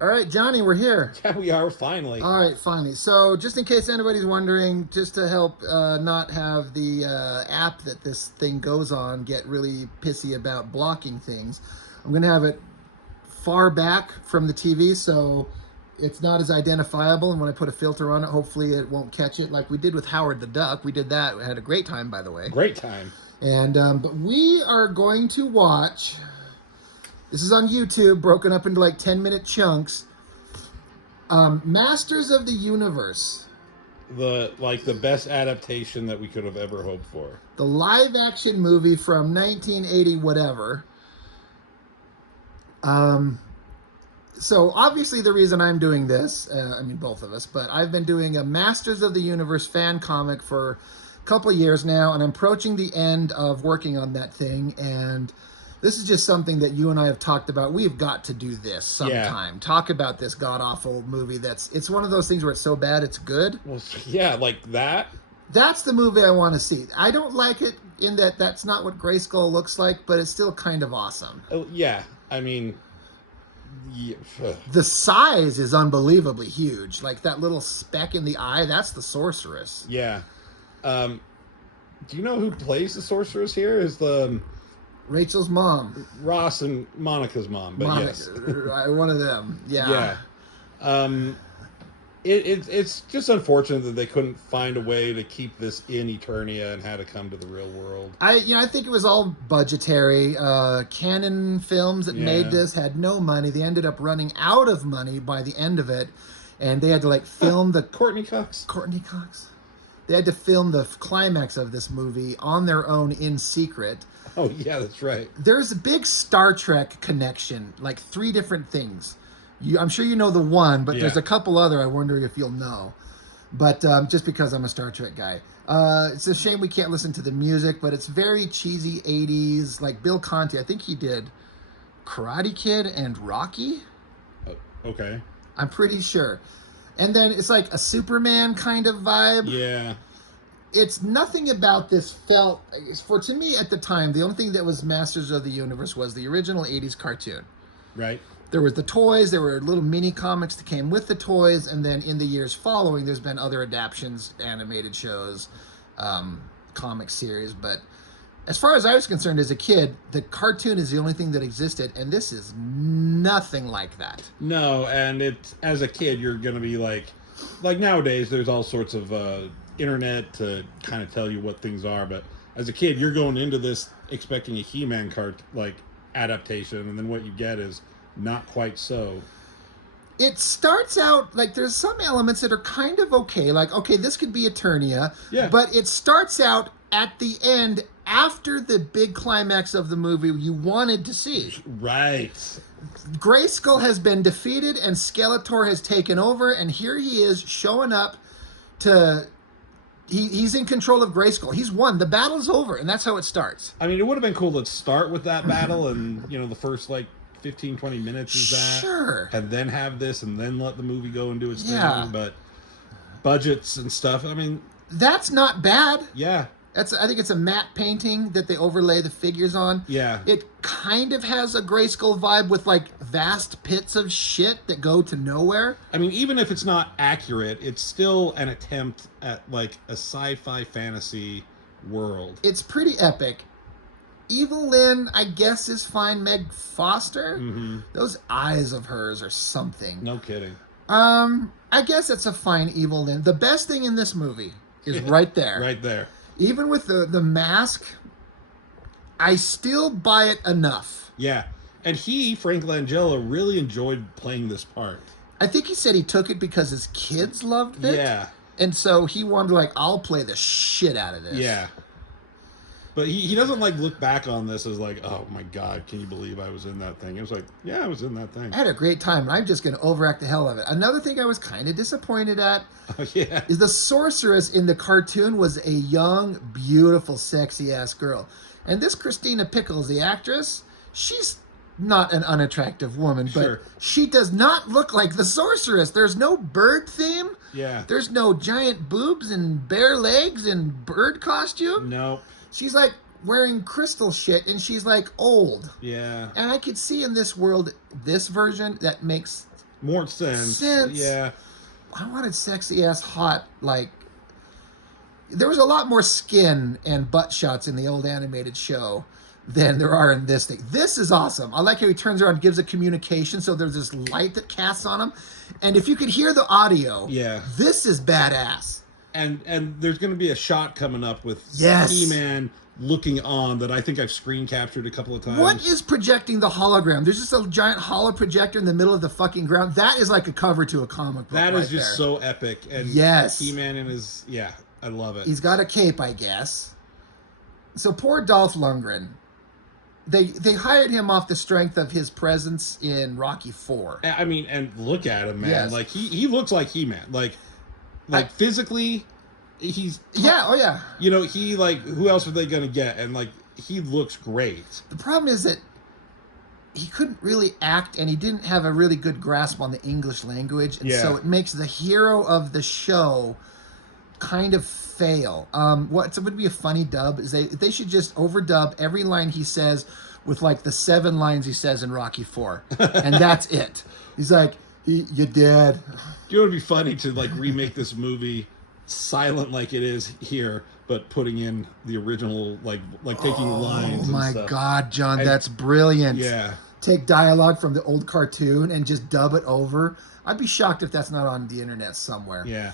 All right, Johnny, we're here. Yeah, we are finally. All right, finally. So, just in case anybody's wondering, just to help not have the app that this thing goes on get really pissy about blocking things, I'm going to have it far back from the TV so it's not as identifiable. And when I put a filter on it, hopefully it won't catch it like we did with Howard the Duck. We did that. We had a great time, by the way. Great time. And but we are going to watch. This is on YouTube, broken up into like 10-minute chunks. Masters of the Universe. The best adaptation that we could have ever hoped for. The live action movie from 1980 whatever. So obviously the reason I'm doing this, I mean both of us, but I've been doing a Masters of the Universe fan comic for a couple of years now, and I'm approaching the end of working on that thing, and this is just something that you and I have talked about. We've got to do this sometime. Yeah. Talk about this god-awful movie it's one of those things where it's so bad it's good. Well, yeah, like that. That's the movie I want to see. I don't like it in that that's not what Grayskull looks like, but it's still kind of awesome. Oh, yeah. I mean, yeah. The size is unbelievably huge. Like that little speck in the eye, that's the sorceress. Yeah. Do you know who plays the sorceress here? Is the... Rachel's mom. Ross and Monica's mom, but yes. One of them, yeah. Yeah. It's just unfortunate that they couldn't find a way to keep this in Eternia and had to come to the real world. I think it was all budgetary. Canon Films that made this had no money. They ended up running out of money by the end of it, and they had to film the... Courtney Cox. Courtney Cox. They had to film the climax of this movie on their own in secret. Oh, yeah, that's right. There's a big Star Trek connection, like 3 different things. I'm sure you know the one, but there's a couple other I wonder if you'll know. But just because I'm a Star Trek guy. It's a shame we can't listen to the music, but it's very cheesy 80s, like Bill Conti. I think he did Karate Kid and Rocky. Okay. I'm pretty sure. And then it's like a Superman kind of vibe. Yeah. It's nothing about this felt, to me at the time, the only thing that was Masters of the Universe was the original 80s cartoon. Right. There were the toys, there were little mini comics that came with the toys, and then in the years following, there's been other adaptions, animated shows, comic series, but as far as I was concerned as a kid, the cartoon is the only thing that existed, and this is nothing like that. No, and as a kid, you're going to be like nowadays, there's all sorts of internet to kind of tell you what things are, but as a kid, you're going into this expecting a He-Man adaptation, and then what you get is not quite so. It starts out there's some elements that are kind of okay, okay, this could be Eternia, but it starts out at the end after the big climax of the movie you wanted to see. Right. Grayskull has been defeated and Skeletor has taken over, and here he is showing up to... He's in control of Grayskull. He's won. The battle's over, and that's how it starts. I mean, it would have been cool to start with that battle and, the first, 15, 20 minutes is that. Sure. And then have this and then let the movie go and do its thing. But budgets and stuff, I mean... That's not bad. Yeah. I think it's a matte painting that they overlay the figures on. Yeah. It kind of has a Grayskull vibe with vast pits of shit that go to nowhere. I mean, even if it's not accurate, it's still an attempt at a sci-fi fantasy world. It's pretty epic. Evil Lynn, I guess, is fine. Meg Foster, those eyes of hers are something. No kidding. I guess it's a fine Evil Lynn. The best thing in this movie is right there. Right there. Even with the mask, I still buy it enough. Yeah. And Frank Langella, really enjoyed playing this part. I think he said he took it because his kids loved it. Yeah. And so he wanted I'll play the shit out of this. Yeah. But he doesn't look back on this as oh my God, can you believe I was in that thing? It was yeah, I was in that thing. I had a great time, and I'm just going to overact the hell of it. Another thing I was kind of disappointed at is the sorceress in the cartoon was a young, beautiful, sexy-ass girl. And this Christina Pickles, the actress, she's not an unattractive woman, but she does not look like the sorceress. There's no bird theme. Yeah. There's no giant boobs and bare legs and bird costume. Nope. She's wearing crystal shit, and she's old. Yeah. And I could see in this world, this version, that makes More sense. Sense. Yeah. I wanted sexy ass hot, like, there was a lot more skin and butt shots in the old animated show than there are in this thing. This is awesome. I like how he turns around and gives a communication, so there's this light that casts on him. And if you could hear the audio, Yeah. this is badass. And there's going to be a shot coming up with Yes. He-Man looking on that I think I've screen captured a couple of times. What is projecting the hologram? There's just a giant holo projector in the middle of the fucking ground. That is like a cover to a comic book. That right is just there. so epic. And yes. He-Man in his, yeah, I love it. He's got a cape, I guess. So poor Dolph Lundgren. They hired him off the strength of his presence in Rocky IV. I mean, and look at him, man. Yes. Like he looks like He-Man. Like physically, he's Yeah, oh yeah. You know, he like who else are they gonna get? And like he looks great. The problem is that he couldn't really act, and he didn't have a really good grasp on the English language, and Yeah. so it makes the hero of the show kind of fail. What would be a funny dub is they should just overdub every line he says with like the 7 lines he says in Rocky IV, and that's it. He's like, "You're dead." You know, it'd be funny to like remake this movie silent like it is here, but putting in the original like taking lines. Oh my and stuff. God, John, that's brilliant. Yeah. Take dialogue from the old cartoon and just dub it over. I'd be shocked if that's not on the internet somewhere. Yeah.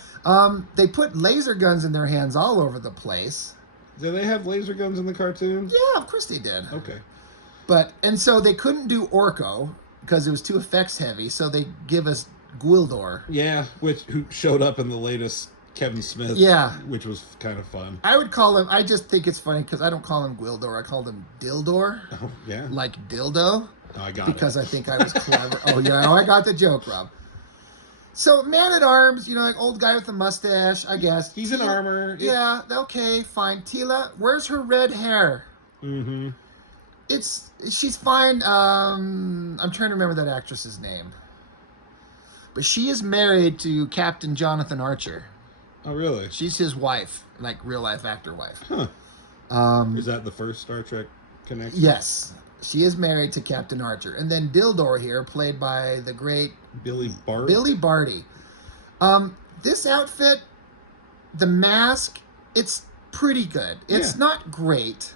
They put laser guns in their hands all over the place. Do they have laser guns in the cartoon? Yeah, of course they did. Okay. And so they couldn't do Orko because it was too effects heavy, so they give us Gwildor. Yeah, who showed up in the latest Kevin Smith. Yeah. Which was kind of fun. I would call him, I just think it's funny because I don't call him Gwildor, I called him Dildor. Oh, yeah. Like dildo. Oh, I got because it. I think I was clever. Oh, yeah, I got the joke, Rob. So, Man-at-Arms, like old guy with a mustache, I guess. He's in armor. Yeah, okay, fine. Tila, where's her red hair? Mm-hmm. She's fine. I'm trying to remember that actress's name. But she is married to Captain Jonathan Archer. Oh, really? She's his wife, like real-life actor wife. Huh. Is that the first Star Trek connection? Yes. She is married to Captain Archer. And then Dildor here, played by the great Billy Bart. Billy Barty. This outfit, the mask, it's pretty good. It's not great,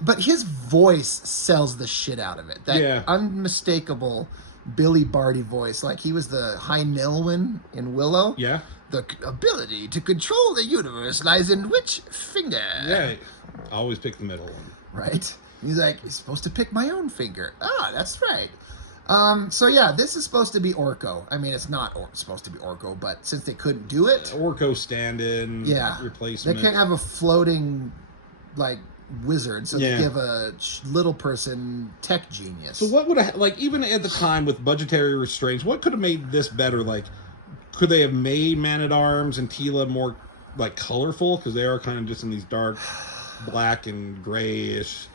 but his voice sells the shit out of it. That unmistakable Billy Barty voice. Like he was the High Nilwyn in Willow. Yeah. The ability to control the universe lies in which finger? Yeah. Always pick the middle one. Right? He's like, he's supposed to pick my own finger. Ah, that's right. So yeah, this is supposed to be Orko. I mean, it's not supposed to be Orko, but since they couldn't do it, Orko stand-in, replacement. They can't have a floating like wizard, so they give a little person tech genius. So what would have even at the time with budgetary restraints, what could have made this better? Like, could they have made Man-at-Arms and Tila more like colorful because they are kind of just in these dark black and grayish?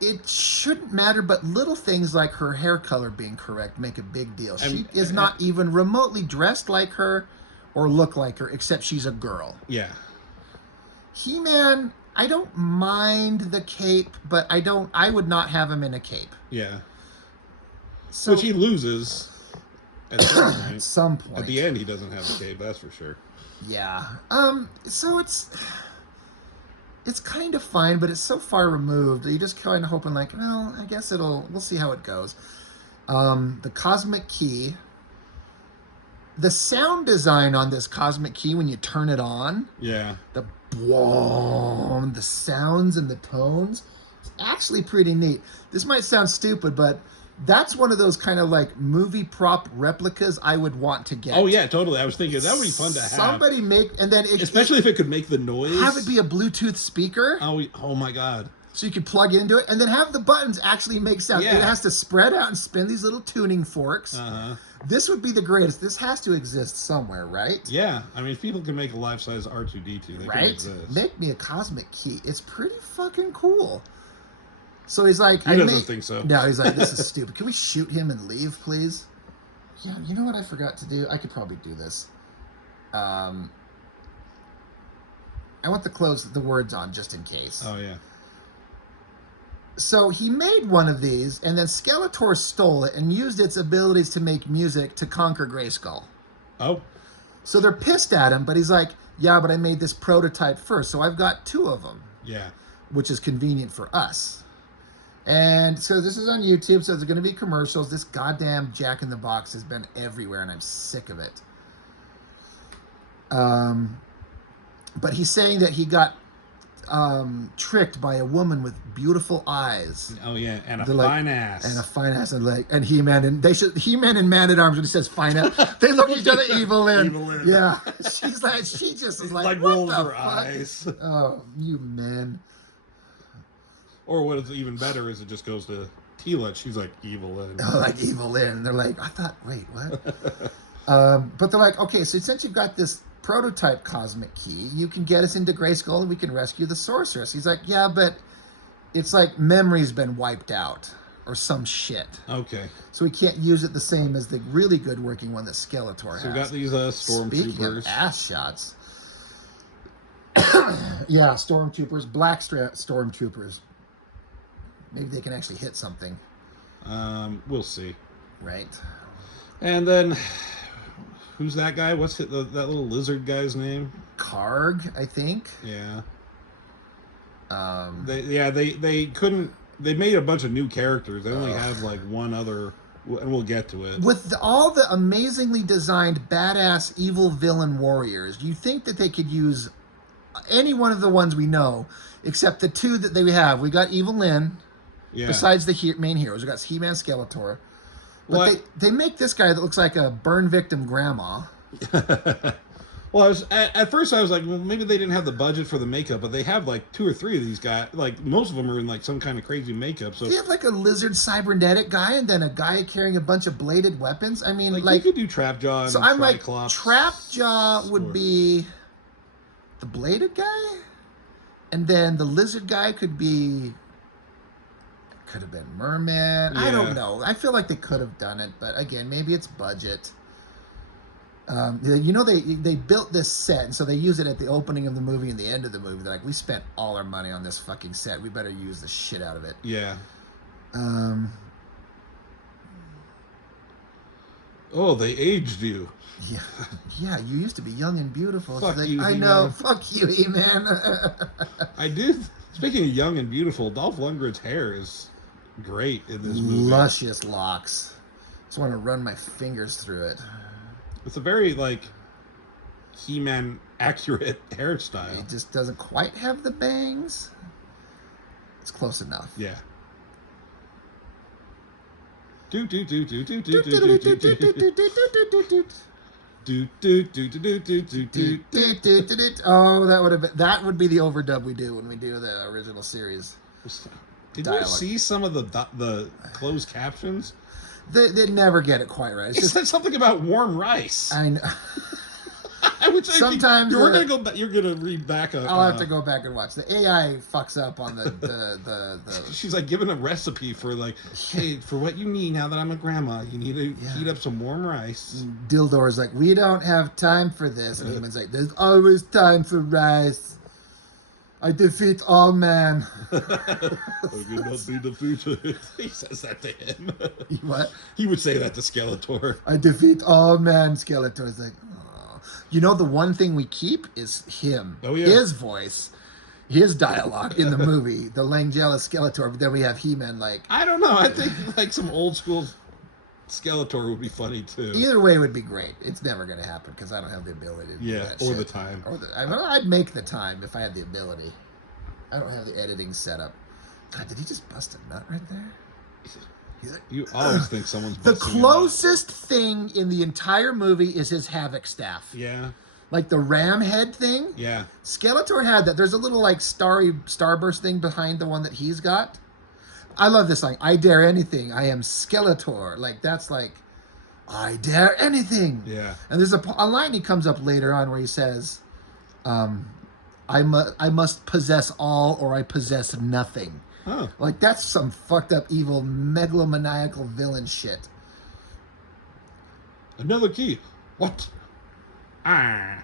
It shouldn't matter, but little things like her hair color being correct make a big deal. She is not even remotely dressed like her or look like her, except she's a girl. Yeah. He-Man, I don't mind the cape, but I would not have him in a cape. Yeah. So, which he loses at some point. At the end, he doesn't have the cape, that's for sure. Yeah. So it's kind of fine, but it's so far removed that you're just kind of hoping like, well, I guess we'll see how it goes. The Cosmic Key. The sound design on this Cosmic Key when you turn it on. Yeah. The boom, the sounds and the tones. It's actually pretty neat. This might sound stupid, but that's one of those kind of like movie prop replicas I would want to get. Oh yeah, totally. I was thinking that would be fun to have. Somebody make, and then especially if it could make the noise. Have it be a Bluetooth speaker. Oh my God. So you could plug into it, and then have the buttons actually make sound. Yeah. It has to spread out and spin these little tuning forks. Uh-huh. This would be the greatest. This has to exist somewhere, right? Yeah. I mean, if people can make a life-size R2-D2, they can exist. Make me a Cosmic Key. It's pretty fucking cool. So he's like... He doesn't think so. No, he's like, this is stupid. Can we shoot him and leave, please? Yeah, you know what I forgot to do? I could probably do this. I want to close the words on just in case. Oh, yeah. So he made one of these, and then Skeletor stole it and used its abilities to make music to conquer Grayskull. Oh, So they're pissed at him, but he's like, yeah, but I made this prototype first, so I've got two of them, yeah. which is convenient for us. And so this is on YouTube, so there's going to be commercials. This goddamn Jack in the Box has been everywhere, and I'm sick of it. But he's saying that he got tricked by a woman with beautiful eyes. Oh yeah, and a They're like- fine ass. And a fine ass, and He-Man, and He-Man and Man at Arms when he says fine ass, they look at each other evil in. Evil in. Yeah, she just is like what rolls the her fuck? eyes. Oh, you men. Or what is even better is it just goes to Tila. She's like evil in. Oh, like evil in. They're like, I thought, wait, what? But they're like, okay, so since you've got this prototype cosmic key, you can get us into Grayskull and we can rescue the sorceress. He's like, yeah, but it's like memory's been wiped out or some shit. Okay. So we can't use it the same as the really good working one that Skeletor has. So we got these Speaking of stormtroopers. ass shots. Yeah, stormtroopers, black stormtroopers. Maybe they can actually hit something, We'll see. right? And then, who's that guy? What's that little lizard guy's name? Karg, I think. Yeah. Um, They couldn't. They made a bunch of new characters. They only have like one other, and we'll get to it. with all the amazingly designed badass evil villain warriors, you think that they could use any one of the ones we know, except the two that they have. We got Evil Lyn, Yeah. besides the main heroes. We got He-Man, Skeletor. But What? they make this guy that looks like a burn victim grandma. Well, at first I was like, well, maybe they didn't have the budget for the makeup, but they have like 2 or 3 of these guys. Like most of them are in like some kind of crazy makeup. So They have like a lizard cybernetic guy and then a guy carrying a bunch of bladed weapons. I mean, like like you could do Trapjaw and so I'm like, Triclops. Trapjaw would Or- be the bladed guy, and then the lizard guy could have been Merman. I Yeah. don't know. I feel like they could have done it, but again, maybe it's budget. They built this set, and so they use it at the opening of the movie and the end of the movie. They're like, we spent all our money on this fucking set. We better use the shit out of it. Yeah. Um, Oh, they aged you. yeah, yeah. You used to be young and beautiful. Fuck She's like, you, I He-Man. know. Fuck you, He-Man. I did. Speaking of young and beautiful, Dolph Lundgren's hair is great in this movie. Luscious locks. Just want to run my fingers through it. It's a very like He-Man accurate hairstyle. It just doesn't quite have the bangs. It's close enough. Yeah. Do do do do do do do do do do do do. Oh, that would be the overdub we do when we do the original series. Did you Dialogue. see some of the closed captions? They never get it quite right. It's It just said something about warm rice. I know. I would say Sometimes, we're gonna go back. You're gonna read back. I'll have to go back and watch. The AI fucks up on the She's like giving a recipe for like, hey, for what you need now that I'm a grandma, you need to Yeah. heat up some warm rice. Dildor's like, we don't have time for this, and Human's like, there's always time for rice. I defeat all men. I cannot be defeated. He says that to him. What? He would say that to Skeletor. I defeat all men. Skeletor's like, oh. You know, the one thing we keep is him. Oh, yeah. His voice, his dialogue in the movie, the Langella Skeletor. But then we have He-Man like. I don't know. I think like some old school Skeletor would be funny too. Either way would be great. It's never going to happen because I don't have the ability to do Yeah, that or shit. the time. I'd make the time if I had the ability. I don't have the editing setup. God, did he just bust a nut right there? He's like, You always think someone's the busting him up. closest thing in the entire movie is his Havoc staff. Yeah, Like the ram head thing. yeah. Skeletor had that. There's a little like starburst thing behind the one that he's got. I love this line. I dare anything. I am Skeletor. Like that's like, I dare anything. Yeah. And there's a line he comes up later on where he says, I must possess all or I possess nothing. Huh. Like that's some fucked up evil megalomaniacal villain shit. Another key. What? Ah.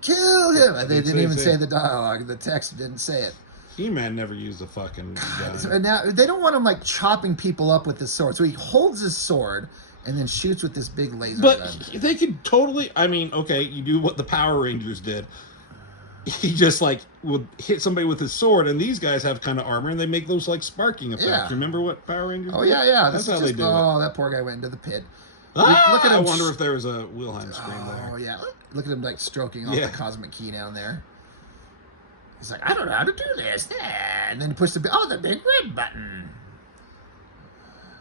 Kill him. They didn't even say- say the dialogue. The text didn't say it. He-Man never used a fucking gun. And now they don't want him like chopping people up with his sword, so he holds his sword and then shoots with this big laser But gun. they could totally. I mean, okay, you do what the Power Rangers did. He just like would hit somebody with his sword, and these guys have kind of armor, and they make those like sparking effects. Yeah. Remember what Power Rangers? Oh did? yeah. That's how they do it. Oh, that poor guy went into the pit. Ah! Look at him. I wonder if there was a Wilhelm screen there. Oh yeah. Look at him like stroking off Yeah. the cosmic key down there. He's like, I don't know how to do this. And then he pushed the big red button.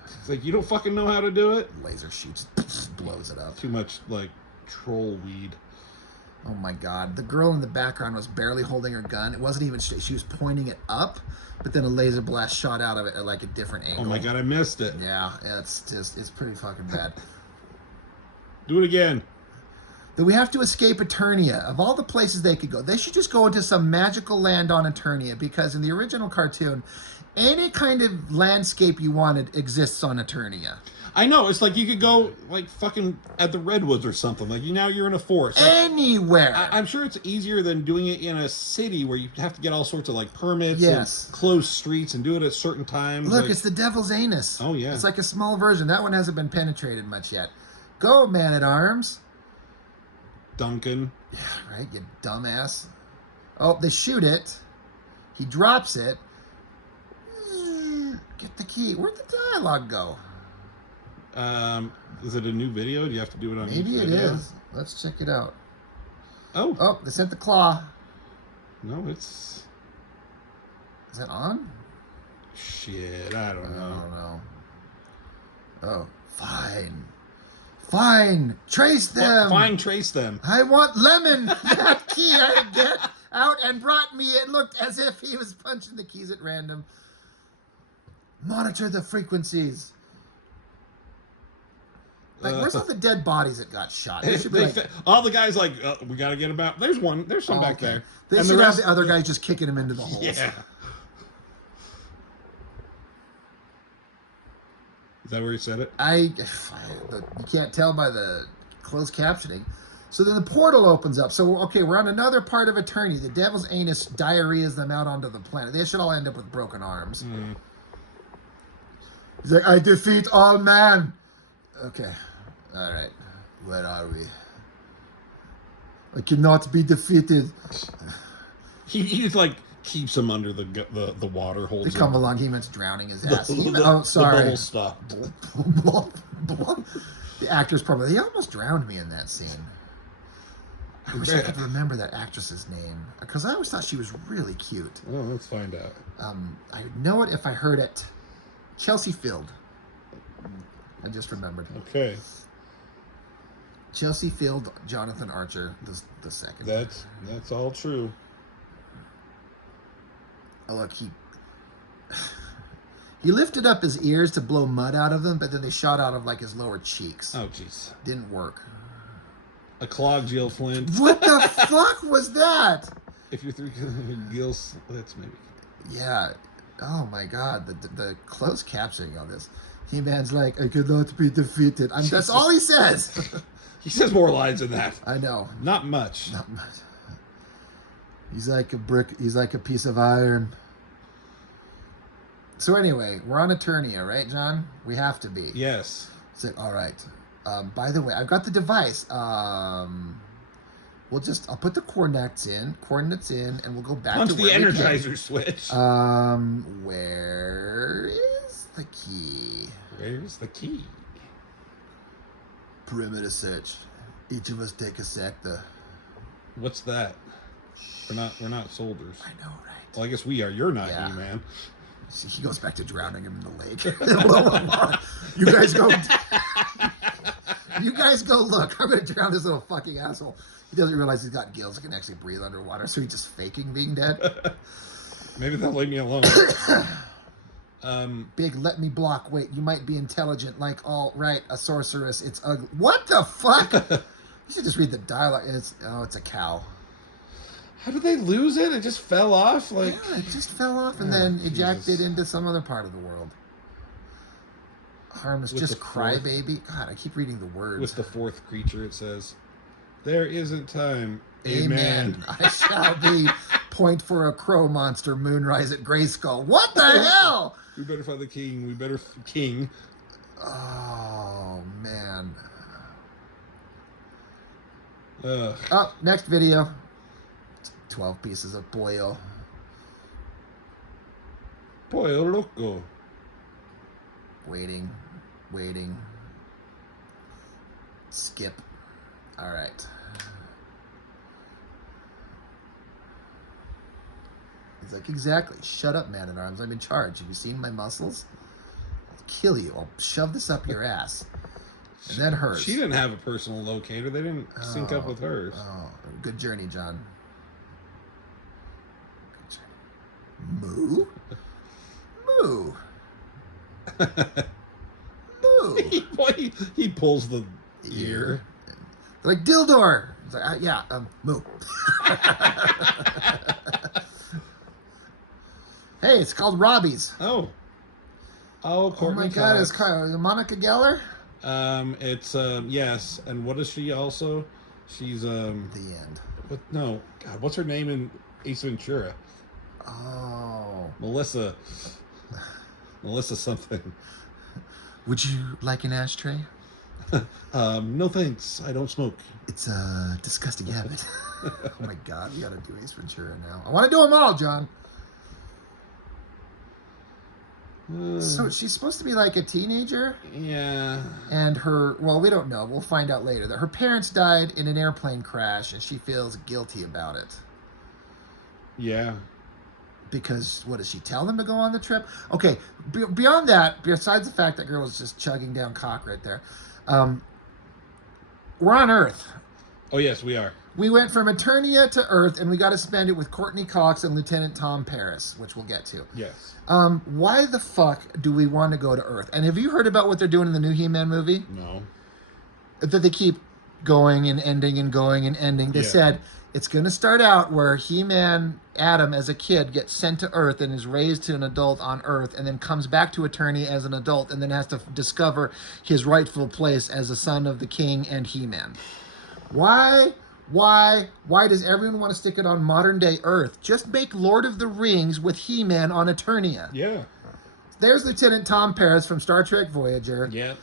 It's like you don't fucking know how to do it. Laser shoots, blows it up. Too much like troll weed. Oh my god. The girl in the background was barely holding her gun. It wasn't even straight. She was pointing it up, but then a laser blast shot out of it at like a different angle. Oh my god, I missed it. Yeah, it's pretty fucking bad. Do it again. That we have to escape Eternia. Of all the places they could go, they should just go into some magical land on Eternia, because in the original cartoon, any kind of landscape you wanted exists on Eternia. I know, it's like you could go like fucking at the Redwoods or something. Like now you're in a forest. Like, Anywhere. I'm sure it's easier than doing it in a city where you have to get all sorts of like permits Yes. and close streets and do it at certain times. Look, like, it's the Devil's Anus. Oh, yeah. It's like a small version. That one hasn't been penetrated much yet. Go, Man-at-Arms. Duncan. Yeah, right, you dumbass. Oh, they shoot it. He drops it. Get the key. Where'd the dialogue go? Is it a new video? Do you have to do it on Maybe each it video? is. Let's check it out. Oh. Oh, they sent the claw. No, it's... Is that on? Shit, I don't I know. don't know. Oh, fine. Fine. Trace them. Fine, trace them. I want lemon. That key I get out and brought me. It looked as if he was punching the keys at random. Monitor the frequencies. Like, where's all the dead bodies that got shot? They should be like, all the guys like, we gotta get them out. There's one. There's some back okay. there. They And should the have rest, the other guys just kicking him into the holes. yeah. Is that where he said it? You can't tell by the closed captioning. So then the portal opens up. So, okay, we're on another part of Eternia. The Devil's Anus diarrheas them out onto the planet. They should all end up with broken arms. Mm. He's like, I defeat all man. Okay. All right. Where are we? I cannot be defeated. He like keeps him under the water, holds They him. come along. He-Man's drowning his ass. The Oh, sorry. bubble stopped. The actor's probably, he almost drowned me in that scene. I wish I could remember that actress's name, because I always thought she was really cute. Well, let's find out. I know it if I heard it. Chelsea Field. I just remembered. Okay. Chelsea Field, Jonathan Archer, the second. That's all true. Oh, look, he lifted up his ears to blow mud out of them, but then they shot out of like his lower cheeks. Oh, jeez. Didn't work. A clogged Jill Flint. What the fuck was that? If you're through gill slits, maybe. Yeah. Oh my god, the closed captioning on this. He-Man's like, I cannot be defeated. That's all he says. He says more lines than that. I know. Not much. Not much. He's like a brick. He's like a piece of iron. So anyway, we're on Eternia, right, John? We have to be. Yes. It's like, all right. By the way, I've got the device. I'll put the coordinates in, and we'll go back Punch to the where we Energizer came. switch. Where is the key? Where's the key? Perimeter search. Each of us take a sector. What's that? We're not soldiers. I know, right? Well, I guess we are. You're not, Yeah. He-Man. He goes back to drowning him in the lake. You guys go. You guys go look. I'm going to drown this little fucking asshole. He doesn't realize he's got gills. He can actually breathe underwater, so he's just faking being dead. Maybe they'll leave me alone. Big, let me block. Wait, you might be intelligent like all right. A sorceress. It's ugly. What the fuck? You should just read the dialogue. It's a cow. How did they lose it? It just fell off? Like, Yeah, it just fell off and then ejected into some other part of the world. Harmless, With just the fourth- crybaby. God, I keep reading the words. with the fourth creature, it says, there isn't time. Amen. I shall be Point for a crow monster, moonrise at Grayskull. What the hell? We better find the king. We better king. Oh, man. Ugh. Oh, next video. 12 pieces of pollo. Pollo loco. Waiting. Skip. All right. He's like, exactly. Shut up, Man-at-Arms. I'm in charge. Have you seen my muscles? I'll kill you. I'll shove this up your ass. And then hers. She didn't have a personal locator. They didn't sync up with hers. Oh, good journey, John. Good journey. Moo? Moo. Moo. he pulls the ear. They're like, Dildor. He's like, yeah, moo. Hey, it's called Robbie's. Oh, oh my God, it's called Monica Geller? It's yes, and what is she also? She's The end. What? No, God, what's her name in Ace Ventura? Oh, Melissa something. would you like an ashtray? No thanks. I don't smoke. It's a disgusting habit. Oh my God, we gotta do Ace Ventura now. I want to do them all, John. So she's supposed to be like a teenager? Yeah. And well, we don't know. We'll find out later. That her parents died in an airplane crash and she feels guilty about it. Yeah. Because, what, does she tell them to go on the trip? Okay, beyond that, besides the fact that girl was just chugging down cock right there, we're on Earth. Oh, yes, we are. We went from Eternia to Earth, and we got to spend it with Courtney Cox and Lieutenant Tom Paris, which we'll get to. Yes. Why the fuck do we want to go to Earth? And have you heard about what they're doing in the new He-Man movie? No. That they keep going and ending and going and ending. They said it's going to start out where He-Man Adam, as a kid, gets sent to Earth and is raised to an adult on Earth, and then comes back to Eternia as an adult, and then has to discover his rightful place as a son of the King and He-Man. Why does everyone want to stick it on modern day Earth? Just make Lord of the Rings with He-Man on Eternia. Yeah. There's Lieutenant Tom Paris from Star Trek Voyager. Yeah.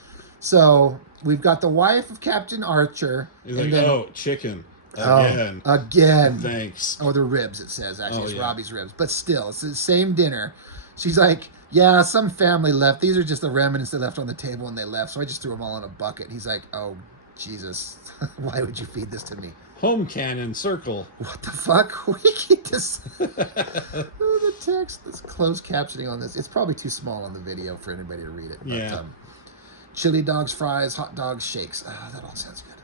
So we've got the wife of Captain Archer. He's like, oh, chicken. Again. Again. Thanks. Oh, the ribs, it says. Actually, it's yeah. Robbie's ribs. But still, it's the same dinner. She's like, yeah, some family left. These are just the remnants they left on the table when they left. So I just threw them all in a bucket. And he's like, oh, Jesus. Why would you feed this to me? Home cannon circle. What the fuck? We keep this. The text, this closed captioning on this. It's probably too small on the video for anybody to read it. But, Yeah. Chili dogs, fries, hot dogs, shakes. That all sounds good.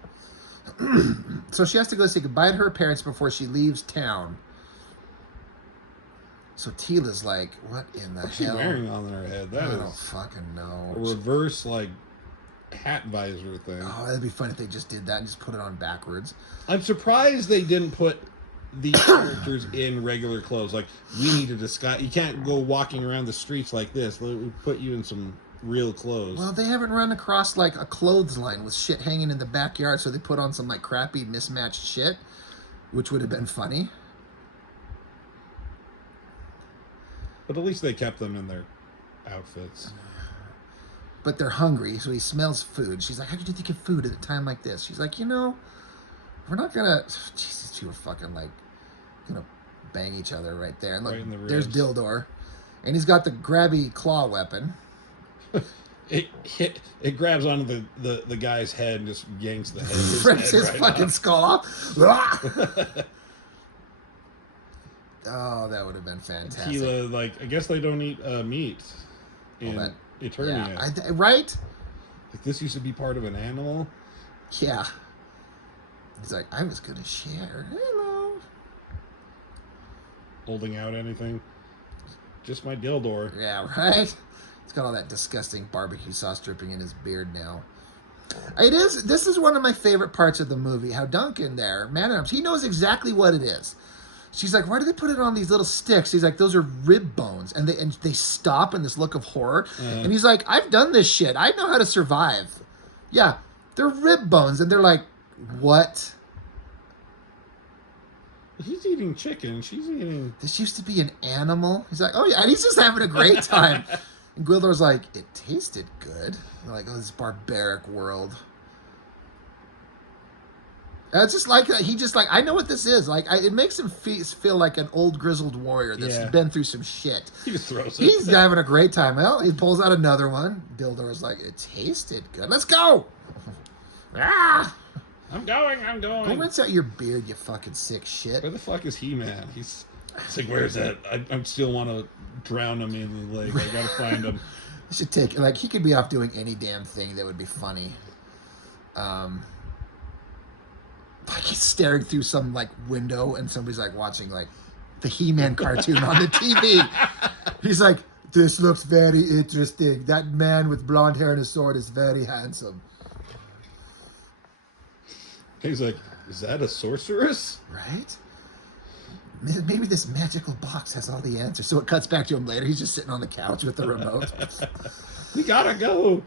So she has to go say goodbye to her parents before she leaves town. So Tila's like, what in the What's she hell? wearing on her head? That I is don't fucking know. a reverse, like, hat visor thing. Oh, that'd be fun if they just did that and just put it on backwards. I'm surprised they didn't put these characters in regular clothes. Like, we need to disguise. You can't go walking around the streets like this. They would put you in some real clothes. Well, they haven't run across like a clothesline with shit hanging in the backyard, so they put on some like crappy mismatched shit, which would have been funny. But at least they kept them in their outfits. But they're hungry, so he smells food. She's like, how could you think of food at a time like this? She's like, we're not gonna... Jesus, two are fucking like gonna bang each other right there. And look, Right there's ribs. Dildor. And he's got the grabby claw weapon. It grabs onto the guy's head and just yanks the head. Rips his right fucking off. skull off. Oh, that would have been fantastic. Tila, like, I guess they don't eat meat in Eternia. Yeah, right? Like, this used to be part of an animal. Yeah. He's like, I was gonna share. Hello. Holding out anything. Just my Dildor. Yeah, right? He's got all that disgusting barbecue sauce dripping in his beard now. This is one of my favorite parts of the movie. How Duncan there, Man-at-Arms, he knows exactly what it is. She's like, why do they put it on these little sticks? He's like, those are rib bones. And they stop in this look of horror. And he's like, I've done this shit. I know how to survive. Yeah, they're rib bones. And they're like, what? He's eating chicken. She's eating. This used to be an animal. He's like, oh yeah, and he's just having a great time. And Gwildor's like, it tasted good. They're like, oh, this barbaric world. It's just like he just like I know what this is. Like it makes him feel like an old grizzled warrior that's been through some shit. He just throws it. He's having a great time. Well, he pulls out another one. Dildor's like, it tasted good. Let's go. Ah! I'm going. Go rinse out your beard, you fucking sick shit. Where the fuck is He-Man? He's like, where's that? I still want to drown him in the lake. I gotta find him. He should take like he could be off doing any damn thing that would be funny. Like he's staring through some like window and somebody's like watching like the He-Man cartoon on the TV. He's like, this looks very interesting. That man with blonde hair and a sword is very handsome. He's like, is that a sorceress? Right? Maybe this magical box has all the answers. So it cuts back to him later. He's just sitting on the couch with the remote. We gotta go.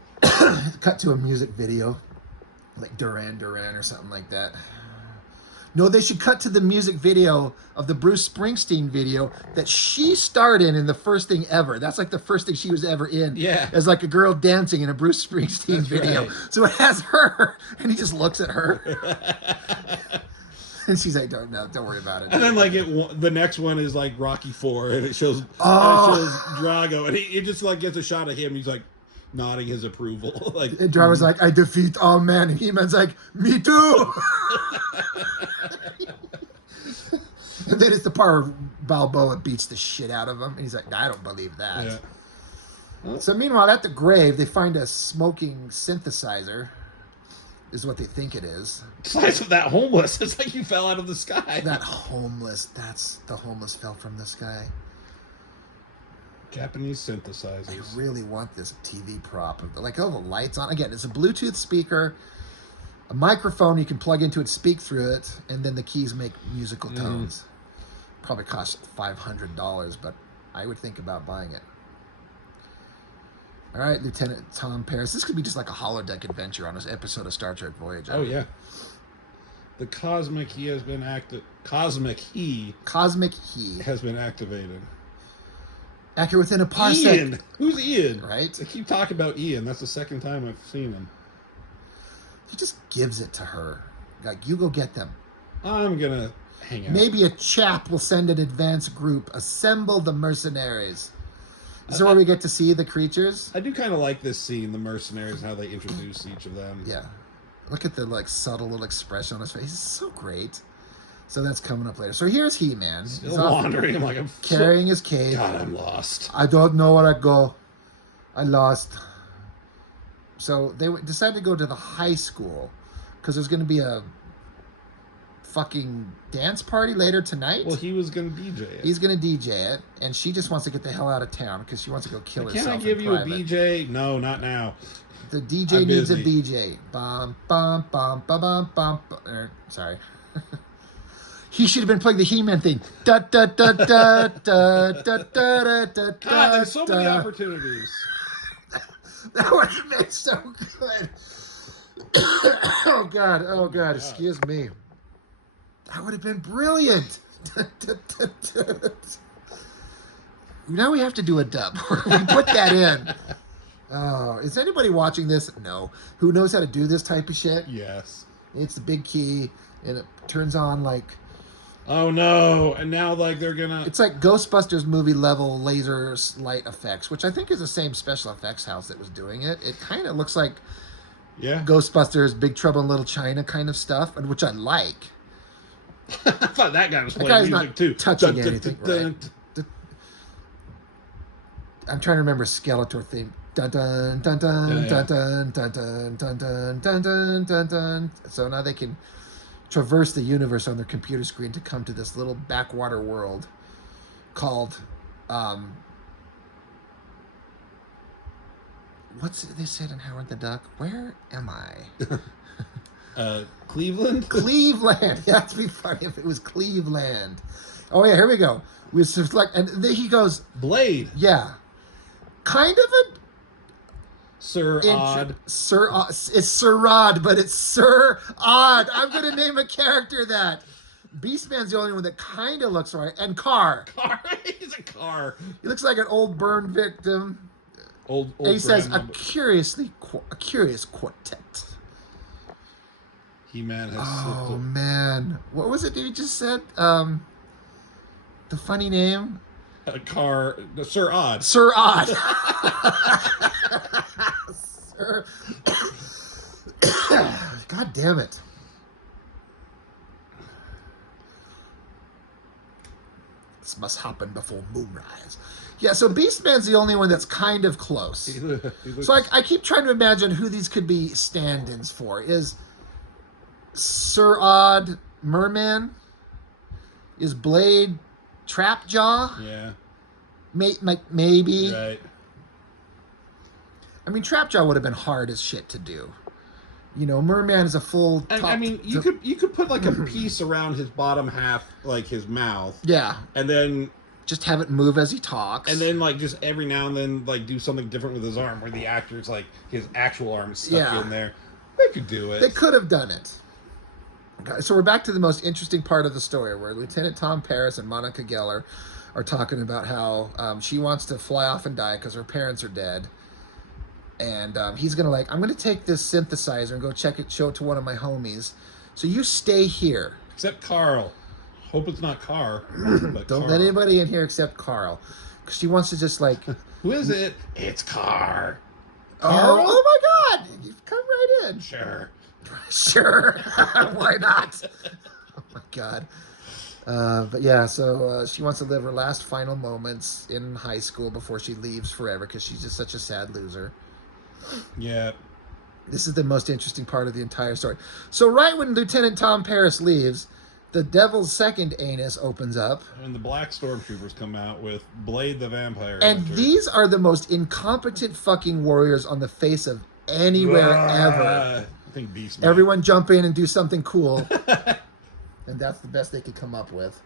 Cut to a music video. Like Duran Duran or something like that. No, they should cut to the music video of the Bruce Springsteen video that she starred in the first thing ever. That's like the first thing she was ever in. Yeah. As like a girl dancing in a Bruce Springsteen video. Right. So it has her, and he just looks at her. And she's like, don't worry about it. And then like the next one is like Rocky IV, and it shows Drago, and he just like gets a shot of him. He's like nodding his approval. Like and Drago's like, I defeat all men. And He-Man's like, me too. And then it's the part where Balboa beats the shit out of him, and he's like, I don't believe that. Yeah. Well, So meanwhile, at the grave, they find a smoking synthesizer, is what they think it is. it's like that homeless. It's like he fell out of the sky. The homeless fell from the sky. Japanese I synthesizers. really want this TV prop. Like all the lights on. Again, it's a Bluetooth speaker, a microphone you can plug into it, speak through it, and then the keys make musical tones. Probably cost $500, but I would think about buying it. All right, Lieutenant Tom Paris. This could be just like a holodeck adventure on this episode of Star Trek Voyager. Oh yeah. The Cosmic He has been Cosmic He has been activated. Accurate within a parsec. Ian! Who's Ian? Right? They keep talking about Ian. That's the second time I've seen him. He just gives it to her. Like, you go get them. I'm gonna hang out. Maybe a chap will send an advance group. Assemble the mercenaries. Is where we get to see the creatures? I do kind of like this scene, the mercenaries, how they introduce each of them. Yeah. Look at the like subtle little expression on his face. It's so great. So that's coming up later. So here's He-Man. Still wandering. I'm like, I'm carrying his cave. God, I'm lost. I don't know where I go. I lost. So they decided to go to the high school because there's going to be a fucking dance party later tonight. Well, he was going to DJ it. He's going to DJ it, and she just wants to get the hell out of town because she wants to go kill herself. Can I give you a BJ? No, not now. The DJ needs a BJ. Bum, bum, bum, bum, bum, bum. Sorry. He should have been playing the He-Man thing. Da da da da da da da da da. God, there's so many opportunities. That would have been so good. Oh God, excuse me. That would have been brilliant. Now we have to do a dub. We put that in. Oh, is anybody watching this? No. Who knows how to do this type of shit? Yes. It's the big key, and it turns on like... Oh no, and now like they're gonna... It's like Ghostbusters movie level laser light effects, which I think is the same special effects house that was doing it. It kind of looks like Ghostbusters, Big Trouble in Little China kind of stuff, which I like. I thought that guy was playing music too. Touching anything, right? I'm trying to remember Skeletor theme. Dun dun dun dun dun dun dun dun dun dun dun dun dun dun. So now they can traverse the universe on their computer screen to come to this little backwater world called what's they said in Howard the Duck? Where am I? Cleveland? Cleveland. Yeah, that'd be funny if it was Cleveland. Oh yeah, here we go. We just like, and then he goes Blade. Yeah, kind of a Sir Odd. It's Sir Rod, but it's Sir Odd. I'm gonna name a character that Beastman's the only one that kind of looks right. And Carr. Car. He's a car. He looks like an old burn victim. Old And he says, grandma. a curious quartet. He-Man has Oh, slipped. man. What was it that you just said? The funny name? A car. Sir Odd. Sir Odd. Sir. God damn it. This must happen before moonrise. Yeah, so Beastman's the only one that's kind of close. He looks, So I keep trying to imagine who these could be stand-ins for. Is Sir Odd Merman? Is Blade Trapjaw? yeah. Maybe. Right. I mean, Trapjaw would have been hard as shit to do. You know, Merman is a full. I mean, you could put like a piece around his bottom half, like his mouth, Yeah, and then just have it move as he talks. like just every now and then like do something different with his arm, where the actor's like his actual arm is stuck Yeah. in there. They could do it. They could have done it. Okay, so we're back to the most interesting part of the story, where Lieutenant Tom Paris and Monica Geller are talking about how she wants to fly off and die because her parents are dead. And he's going to I'm going to take this synthesizer and go show it to one of my homies. So you stay here. Except Carl. Hope it's not Carr. But Don't Carl. let anybody in here except Carl. Because she wants to just Who is it? It's Carr. oh my God. You come right in. Sure. Sure. Why not? Oh my God. But yeah, so she wants to live her last final moments in high school before she leaves forever because she's just such a sad loser. Yeah. This is the most interesting part of the entire story. So right when Lieutenant Tom Paris leaves, the Devil's second anus opens up. And the Black Stormtroopers come out with Blade the Vampire And Hunter. these are the most incompetent fucking warriors on the face of anywhere ever. I think Beast. Everyone jump in and do something cool. And that's the best they could come up with.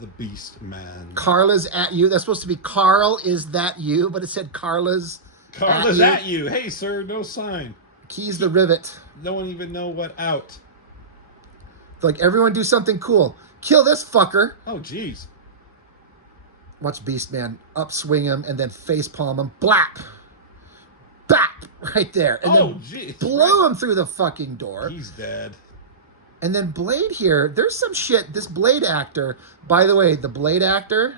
The Beast Man. Carla's at you. That's supposed to be Carl, is that you? But it said Carla's Carla's at you. Hey, sir, no sign. Keys the rivet. No one even know what out. Like, everyone do something cool. Kill this fucker. Oh, jeez. Watch Beastman upswing him and then facepalm him. Blap! Bap! Right there. And Oh, then jeez. blow him through the fucking door. He's dead. And then Blade here, there's some shit. This Blade actor, by the way, the Blade actor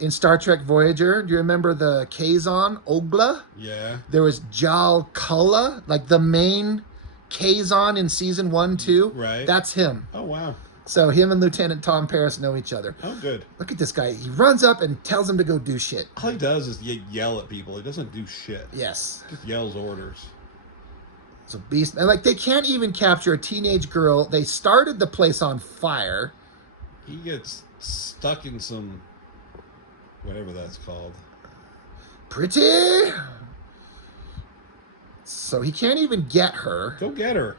in Star Trek Voyager, do you remember the Kazon Ogla? Yeah. There was Jal Kulla, like the main Kazon in season 1, 2. Right. That's him. Oh, wow. So him and Lieutenant Tom Paris know each other. Oh, good. Look at this guy. He runs up and tells him to go do shit. All he does is yell at people. He doesn't do shit. Yes. Just yells orders. So Beast, and like they can't even capture a teenage girl. They started the place on fire. He gets stuck in some... whatever that's called. Pretty. So he can't even get her. Go get her.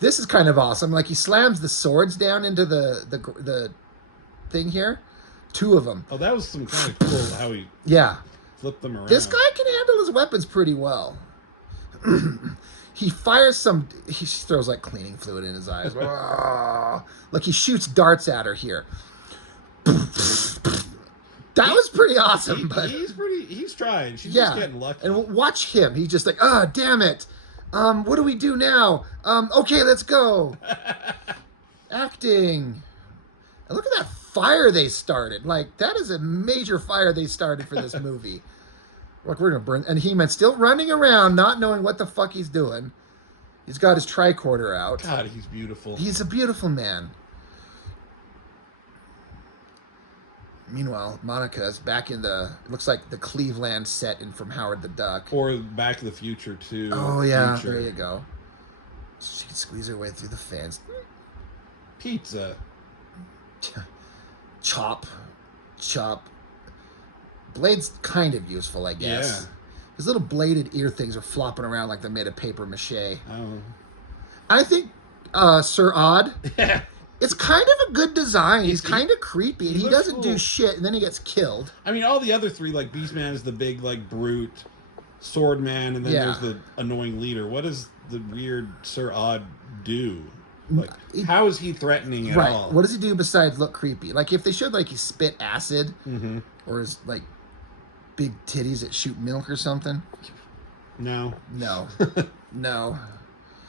This is kind of awesome. Like he slams the swords down into the thing here. 2 of them. Oh, that was some kind of cool how he Yeah. flipped them around. This guy can handle his weapons pretty well. He fires some... He throws like cleaning fluid in his eyes. Look, he shoots darts at her here. That was pretty awesome. But He's trying. She's yeah, just getting lucky. and watch him. He's just like, damn it. What do we do now? Okay, let's go. Acting. And look at that fire they started. Like, that is a major fire they started for this movie. Look, we're gonna burn. And He-Man's still running around, not knowing what the fuck he's doing. He's got his tricorder out. God, he's beautiful. He's a beautiful man. Meanwhile, Monica's back in it looks like the Cleveland set in from Howard the Duck. Or Back to the Future, too. Oh, yeah, Future. there you go. She can squeeze her way through the fence. Pizza. Chop. Blade's kind of useful, I guess. Yeah. His little bladed ear things are flopping around like they're made of paper mache. Oh. I think Sir Odd, Yeah. it's kind of a good design. He's kind of creepy. And he looks doesn't do cool. shit, and then he gets killed. I mean, all the other 3, like Beastman is the big, like, brute. sword man, and then Yeah. there's the annoying leader. What does the weird Sir Odd do? Like, how is he threatening at Right. all? What does he do besides look creepy? Like if they showed like he spit acid Mm-hmm. or his like big titties that shoot milk or something. No. No. No.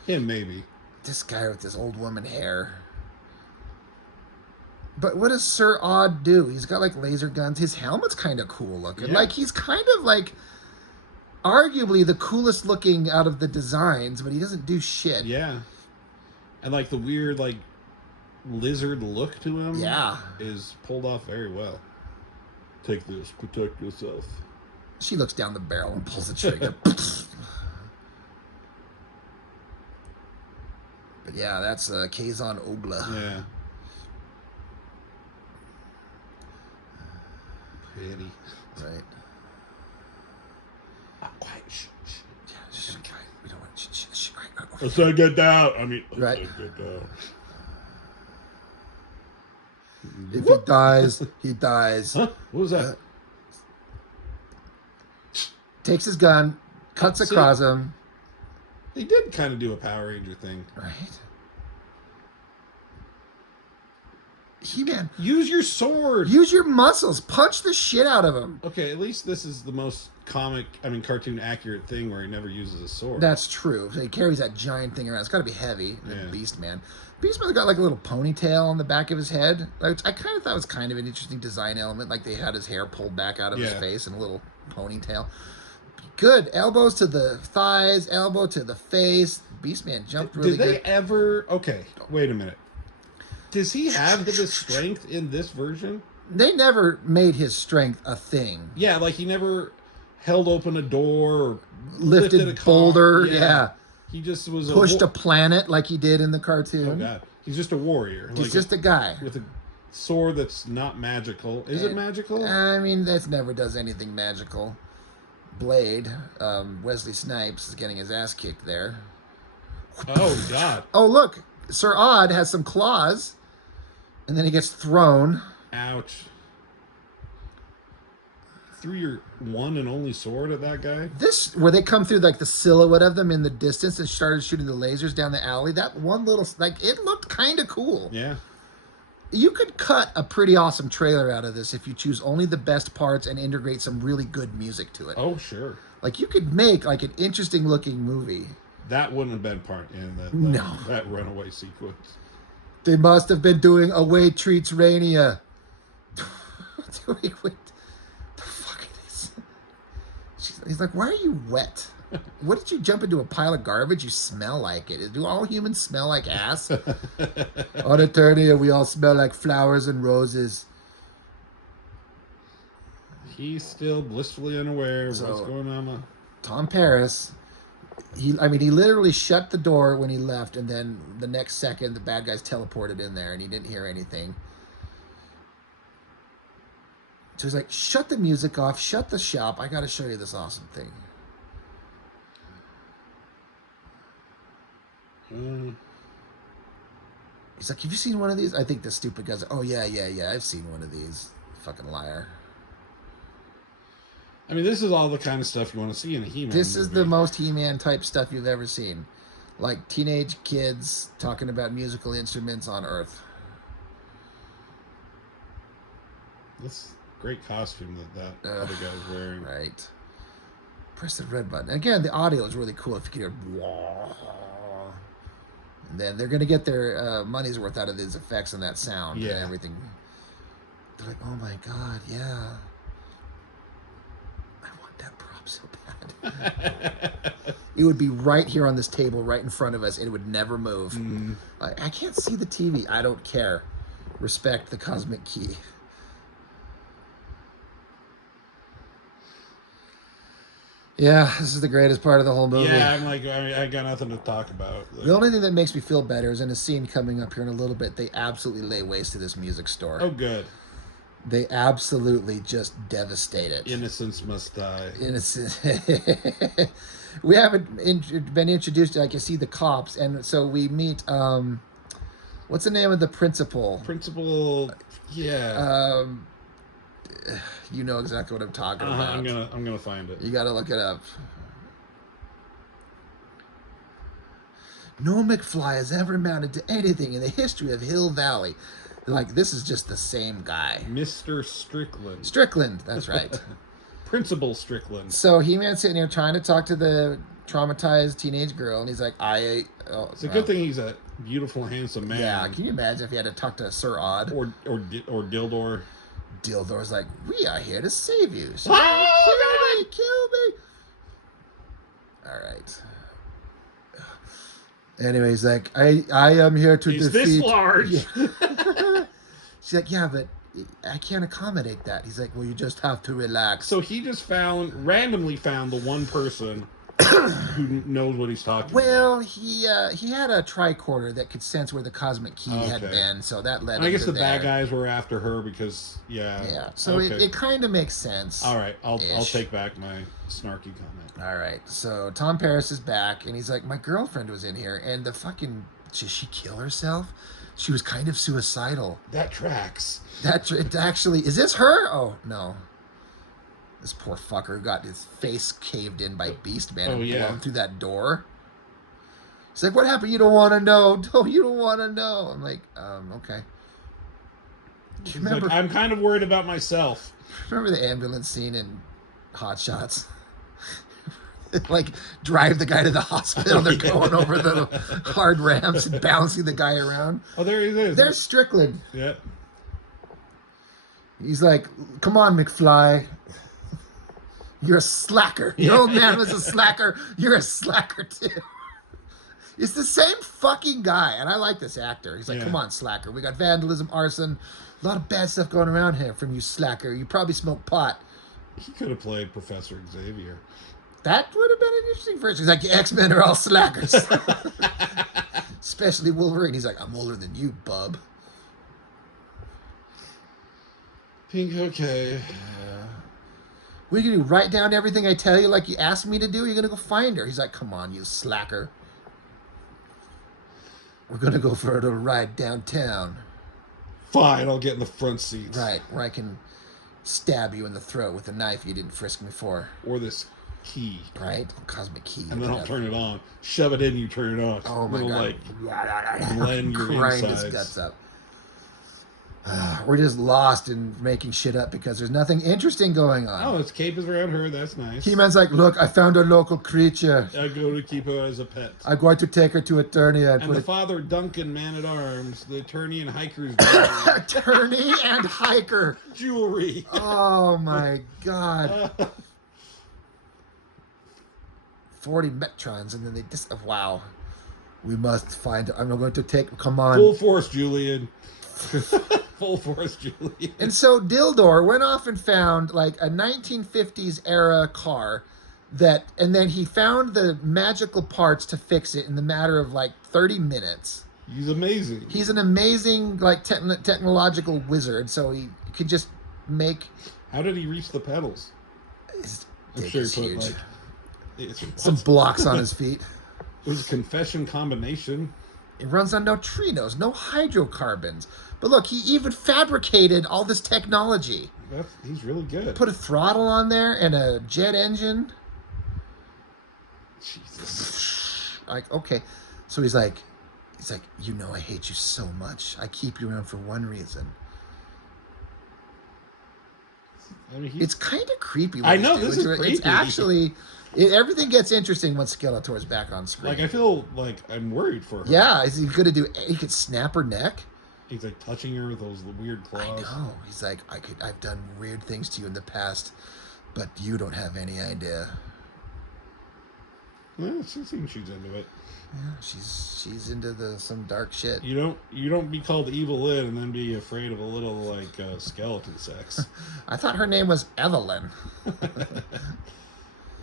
Him maybe. This guy with this old woman hair. But what does Sir Odd do? He's got like laser guns. His helmet's kind of cool looking. Yeah. Like he's kind of like arguably the coolest looking out of the designs, but he doesn't do shit. Yeah. And like the weird like lizard look to him is pulled off very well. Take this, protect yourself. She looks down the barrel and pulls the trigger. But yeah, that's Kazan Ogla. Yeah. Pretty. Right. Oh, quiet. Shh. Yeah, shh, quiet. We don't want to. Shh. Right. I said get down. I mean, I Right. said get down. If he dies, he dies. Huh? What was that? Takes his gun, cuts across him. He did kind of do a Power Ranger thing. Right. He-Man. Use your sword. Use your muscles. Punch the shit out of him. Okay, at least this is the most cartoon accurate thing where he never uses a sword. That's true. He carries that giant thing around. It's got to be heavy. Yeah. Beastman. Beastman's got like a little ponytail on the back of his head. Like, I kind of thought it was kind of an interesting design element. Like they had his hair pulled back out of his face and a little ponytail. Good. Elbows to the thighs, elbow to the face. Beastman jumped really good. Did they ever... Okay, wait a minute. Does he have the strength in this version? They never made his strength a thing. Yeah, like he never held open a door or Lifted a a boulder. car. Yeah. He just was Pushed a planet like he did in the cartoon. Oh god, he's just a warrior. He's just a guy with a sword that's not magical. Is it magical? I mean, that never does anything magical. Blade, Wesley Snipes is getting his ass kicked there. Oh god. Oh look, Sir Odd has some claws, and then he gets thrown. Ouch. Threw your one and only sword at that guy? This, where they come through like the silhouette of them in the distance and started shooting the lasers down the alley, that one little, like, it looked kind of cool. Yeah. You could cut a pretty awesome trailer out of this if you choose only the best parts and integrate some really good music to it. Oh, sure. Like, you could make, like, an interesting looking movie. That wouldn't have been part in that runaway sequence. They must have been doing Away Treats Rania. Doing what the fuck it is. He's like, why are you wet? What did you jump into a pile of garbage? You smell like it. Do all humans smell like ass? On Eternia, we all smell like flowers and roses. He's still blissfully unaware of what's going on. Tom Paris, he literally shut the door when he left, and then the next second, the bad guys teleported in there, and he didn't hear anything. So he's like, shut the music off, shut the shop. I got to show you this awesome thing. He's like, have you seen one of these? I think the stupid guy's like, oh, yeah, I've seen one of these. Fucking liar. I mean, this is all the kind of stuff you want to see in a He-Man This movie. is the most He-Man type stuff you've ever seen. Like teenage kids talking about musical instruments on Earth. This great costume that other guy's wearing. Right. Press the red button. Again, the audio is really cool. If you can hear, wah, and then they're going to get their money's worth out of these effects and that sound and everything. They're like, oh my god, yeah. I want that prop so bad. It would be right here on this table, right in front of us. It would never move. Mm. I can't see the TV. I don't care. Respect the cosmic key. Yeah, this is the greatest part of the whole movie. Yeah, I'm like, I got nothing to talk about. The only thing that makes me feel better is in a scene coming up here in a little bit, they absolutely lay waste to this music store. Oh, good. They absolutely just devastate it. Innocence must die. Innocent. We haven't been introduced to, like, you see the cops, and so we meet, what's the name of the principal? Principal, yeah. You know exactly what I'm talking about. I'm gonna find it. You gotta look it up. No McFly has ever amounted to anything in the history of Hill Valley. Like, this is just the same guy. Mr. Strickland. Strickland, that's right. Principal Strickland. So He-Man's sitting here trying to talk to the traumatized teenage girl, and he's like, It's a good thing he's a beautiful, handsome man. Yeah, can you imagine if he had to talk to Sir Odd? Or Dildor. Dildor's like, we are here to save you. So, Oh, kill me. All right. Anyways, like, I am here to He's defeat... this large. Yeah. She's like, yeah, but I can't accommodate that. He's like, well, you just have to relax. So he just randomly found the one person who knows what he's talking about. Well, he had a tricorder that could sense where the cosmic key had been, so that led. I guess the there. bad guys were after her because Yeah, so it kind of makes sense. All right, I'll take back my snarky comment. All right, so Tom Paris is back, and he's like, my girlfriend was in here, and did she kill herself? She was kind of suicidal. That tracks. It actually, is this her? Oh no. This poor fucker got his face caved in by Beastman and blown through that door. He's like, what happened? You don't want to know. No, you don't want to know. I'm like, okay. Do you remember? Like, I'm kind of worried about myself. Remember the ambulance scene in Hot Shots? Like, drive the guy to the hospital. They're going over the hard ramps and bouncing the guy around. Oh, there he is. There's Strickland. Yeah. He's like, come on, McFly. You're a slacker. Your old man was a slacker. You're a slacker, too. It's the same fucking guy. And I like this actor. He's like, come on, slacker. We got vandalism, arson, a lot of bad stuff going around here from you, slacker. You probably smoke pot. He could have played Professor Xavier. That would have been an interesting version. He's like, the X-Men are all slackers. Especially Wolverine. He's like, I'm older than you, bub. Pink, okay. What are you going to do? Write down everything I tell you like you asked me to do? You're going to go find her. He's like, come on, you slacker. We're going to go for a little ride downtown. Fine, I'll get in the front seat. Right, where I can stab you in the throat with a knife you didn't frisk me for. Or this key. Right? Cosmic key. And then I'll turn it on. Shove it in, you turn it on. Oh my God. Like, blend your grind insides. his guts up. We're just lost in making shit up because there's nothing interesting going on. Oh, his cape is around her. That's nice. He-Man's like, look, I found a local creature. I go to keep her as a pet. I'm going to take her to Eternia. And the father, Duncan, man-at-arms, the attorney and hiker's attorney and hiker. Jewelry. Oh, my God. 40 Metrons, and then they just... wow. We must find... I'm going to take... Come on. Full force, Julian. Full force, Julian. And so Dildor went off and found like a 1950s era car and then he found the magical parts to fix it in the matter of like 30 minutes. He's amazing. He's an amazing like technological wizard, so he could just make... How did he reach the pedals? I'm sure he put some blocks on his feet. It was a confession combination. It runs on neutrinos, no hydrocarbons. But look, he even fabricated all this technology. He's really good. Put a throttle on there and a jet engine. Jesus. Like, okay. So he's like, you know I hate you so much. I keep you around for one reason. I mean, it's kind of creepy. I know, this is creepy. It's actually... everything gets interesting when Skeletor's back on screen. Like, I feel like I'm worried for her. Yeah, is he gonna do... He could snap her neck? He's like touching her with those weird claws. I know. He's like, I've done weird things to you in the past, but you don't have any idea. Yeah, she seems she's into it. Yeah, she's into some dark shit. You don't be called Evil Lynn and then be afraid of a little like skeleton sex. I thought her name was Evelyn.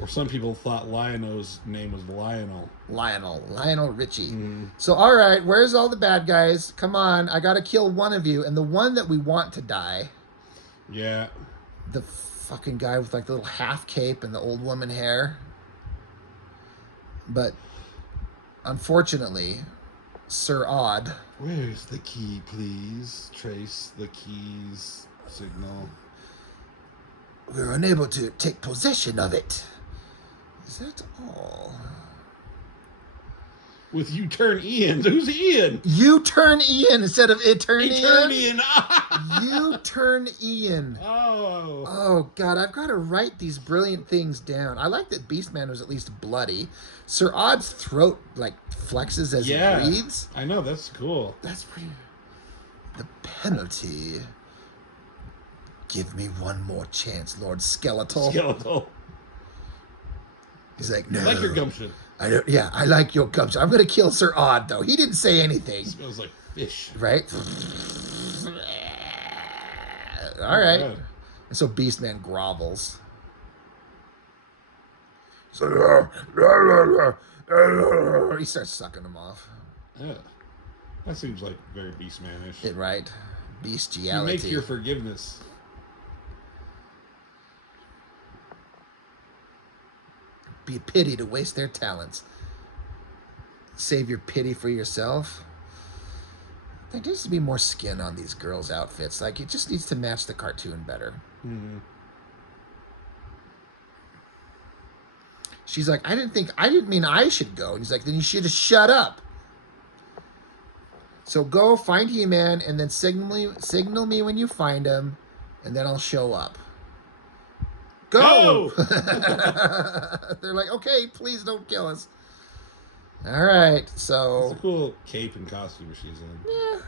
Or some people thought Lionel's name was Lionel. Lionel Richie. Mm. So, all right, where's all the bad guys? Come on, I gotta kill one of you, and the one that we want to die. Yeah. The fucking guy with like the little half cape and the old woman hair. But unfortunately, Sir Odd. Where's the key, please? Trace the key's signal. We're unable to take possession of it. Is that all? With you turn Ian. Who's Ian? You turn Ian instead of Eternian. Eternian. You turn Ian. Oh. Oh, God, I've got to write these brilliant things down. I like that Beastman was at least bloody. Sir Odd's throat, like, flexes as he breathes. I know, that's cool. That's pretty... The penalty... Give me one more chance, Lord Skeletal. Skeletal. He's like, no. I like your gumption. I don't. Yeah, I like your gumption. I'm gonna kill Sir Odd, though. He didn't say anything. It smells like fish. Right? All right. And so Beastman grovels. So, he starts sucking him off. Yeah. That seems like very Beastmanish. Right? Bestiality. You make your forgiveness. Be a pity to waste their talents. Save your pity for yourself. There needs to be more skin on these girls' outfits. Like, it just needs to match the cartoon better. Mm-hmm. She's like, I didn't mean I should go. And he's like, then you should have shut up. So go find He-Man and then signal me when you find him, and then I'll show up. Go! They're like, okay, please don't kill us. All right, so... It's a cool cape and costume she's in. Yeah.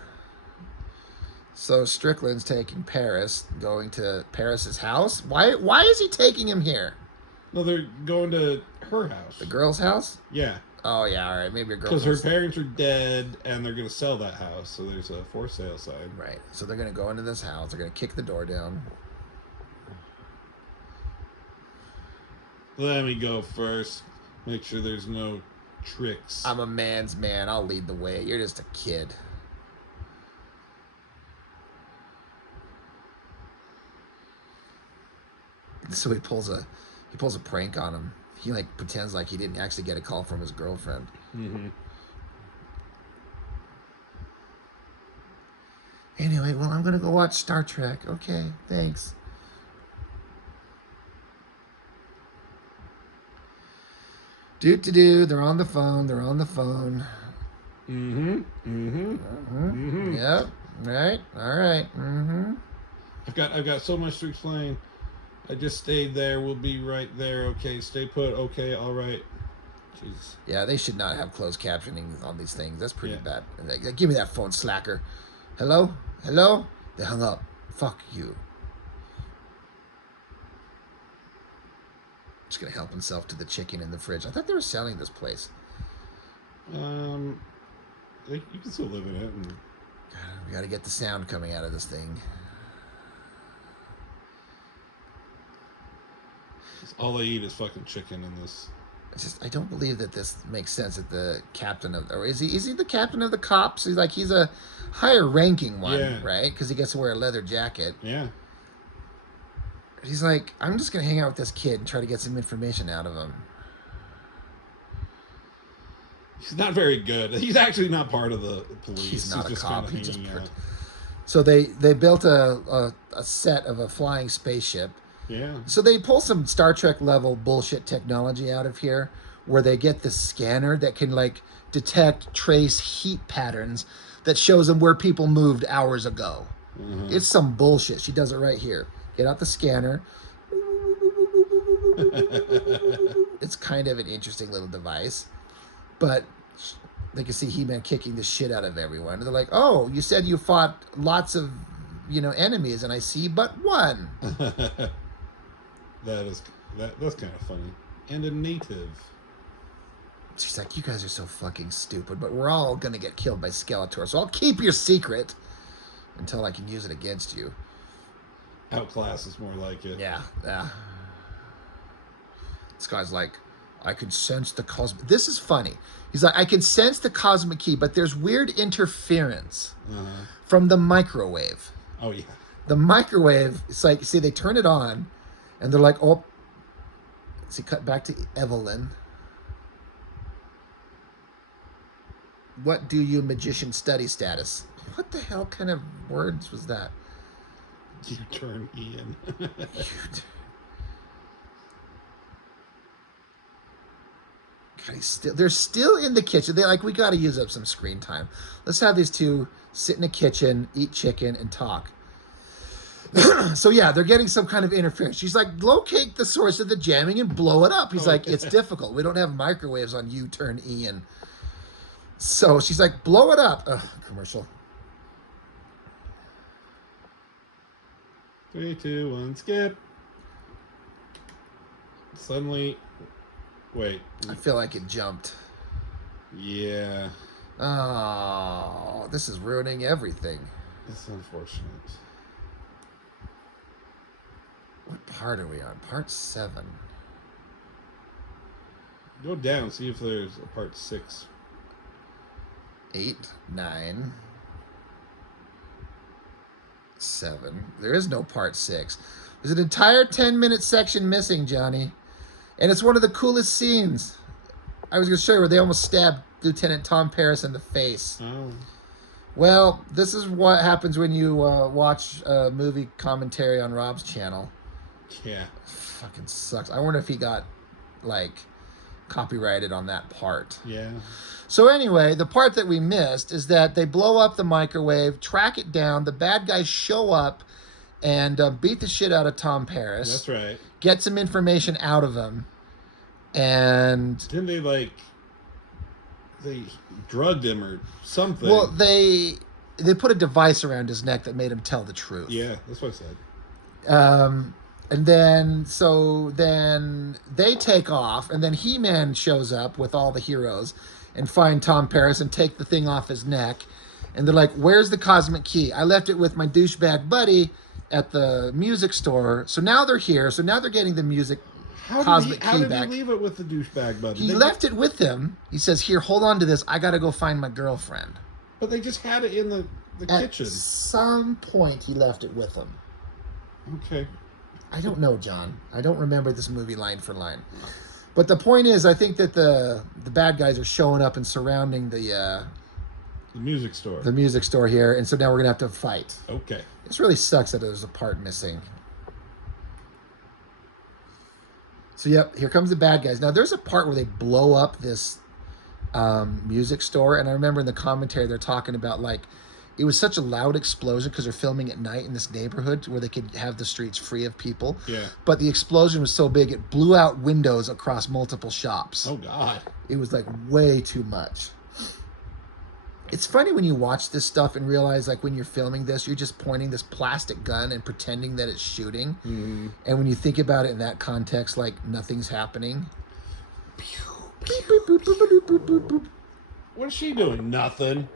So Strickland's taking Paris, going to Paris's house. Why is he taking him here? No, they're going to her house. The girl's house? Yeah. Oh, yeah, all right. Maybe a girl. Because her parents are dead, and they're going to sell that house, so there's a for sale sign. Right. So they're going to go into this house. They're going to kick the door down. Let me go first. Make sure there's no tricks. I'm a man's man. I'll lead the way. You're just a kid. So he pulls a prank on him. He like pretends like he didn't actually get a call from his girlfriend. Mm-hmm. Anyway, well, I'm gonna go watch Star Trek. Okay, thanks. They're on the phone. Mm-hmm. Mm-hmm. Mm-hmm. Yep. Right. All right. Mm-hmm. I've got so much to explain. I just stayed there. We'll be right there. Okay, stay put. Okay, all right. Jeez. Yeah, they should not have closed captioning on these things. That's pretty bad. Like, give me that phone, slacker. Hello? Hello? They hung up. Fuck you. Just gonna help himself to the chicken in the fridge. I thought they were selling this place. You can still live in it. And... We gotta get the sound coming out of this thing. All they eat is fucking chicken in this. I don't believe that this makes sense that the captain of... Or is he the captain of the cops? He's a higher ranking one, right? Because he gets to wear a leather jacket. Yeah. He's like, I'm just going to hang out with this kid and try to get some information out of him. He's not very good. He's actually not part of the police. He's not a cop. He just So they built a set of a flying spaceship. Yeah. So they pull some Star Trek level bullshit technology out of here where they get this scanner that can like detect, trace heat patterns that shows them where people moved hours ago. Mm-hmm. It's some bullshit. She does it right here. Get out the scanner. It's kind of an interesting little device. But they can see He-Man kicking the shit out of everyone. And they're like, oh, you said you fought lots of, enemies, and I see but one. That's kind of funny. And a native. She's like, you guys are so fucking stupid, but we're all going to get killed by Skeletor, so I'll keep your secret until I can use it against you. Outclass is more like it. Yeah. This guy's like, I can sense the cosmic... This is funny. He's like, I can sense the cosmic key, but there's weird interference from the microwave. Oh, yeah. The microwave, it's like, see, they turn it on, and they're like, oh... See, cut back to Evelyn. What do you magician study status? What the hell kind of words was that? You turn Ian. God, they're still in the kitchen. They're like, we got to use up some screen time. Let's have these two sit in a kitchen, eat chicken, and talk. So yeah, they're getting some kind of interference. She's like, locate the source of the jamming and blow it up. He's like, it's difficult. We don't have microwaves on U, turn E. And so she's like, blow it up. Ugh, commercial. 3, 2, 1, skip. Suddenly, wait. I feel like it jumped. Yeah. Oh, this is ruining everything. It's unfortunate. What part are we on? Part 7. Go down, see if there's a part 6. 8, 9, 7. There is no part 6. There's an entire 10-minute section missing, Johnny. And it's one of the coolest scenes. I was going to show you where they almost stabbed Lieutenant Tom Paris in the face. Oh. Well, this is what happens when you watch a movie commentary on Rob's channel. Yeah. Fucking sucks. I wonder if he got, like, copyrighted on that part. Yeah. So anyway, the part that we missed is that they blow up the microwave, track it down, the bad guys show up and beat the shit out of Tom Paris. That's right. Get some information out of him. And... Didn't they drugged him or something? Well, they put a device around his neck that made him tell the truth. Yeah, that's what I said. And then they take off, and then He-Man shows up with all the heroes and find Tom Paris and take the thing off his neck. And they're like, where's the cosmic key? I left it with my douchebag buddy at the music store. So now they're here. So now they're getting the music cosmic key back. How did he leave it with the douchebag buddy? He left it with him. He says, here, hold on to this. I got to go find my girlfriend. But they just had it in the kitchen. At some point, he left it with him. Okay. I don't know, John. I don't remember this movie line for line. But the point is, I think that the bad guys are showing up and surrounding the music store. The music store here, and so now we're gonna have to fight. Okay. This really sucks that there's a part missing. So yep, here comes the bad guys. Now there's a part where they blow up this music store, and I remember in the commentary they're talking about like it was such a loud explosion because they're filming at night in this neighborhood where they could have the streets free of people. Yeah. But the explosion was so big it blew out windows across multiple shops. Oh God. It was like way too much. It's funny when you watch this stuff and realize like when you're filming this, you're just pointing this plastic gun and pretending that it's shooting. Mm-hmm. And when you think about it in that context, like nothing's happening. What is she doing? Nothing.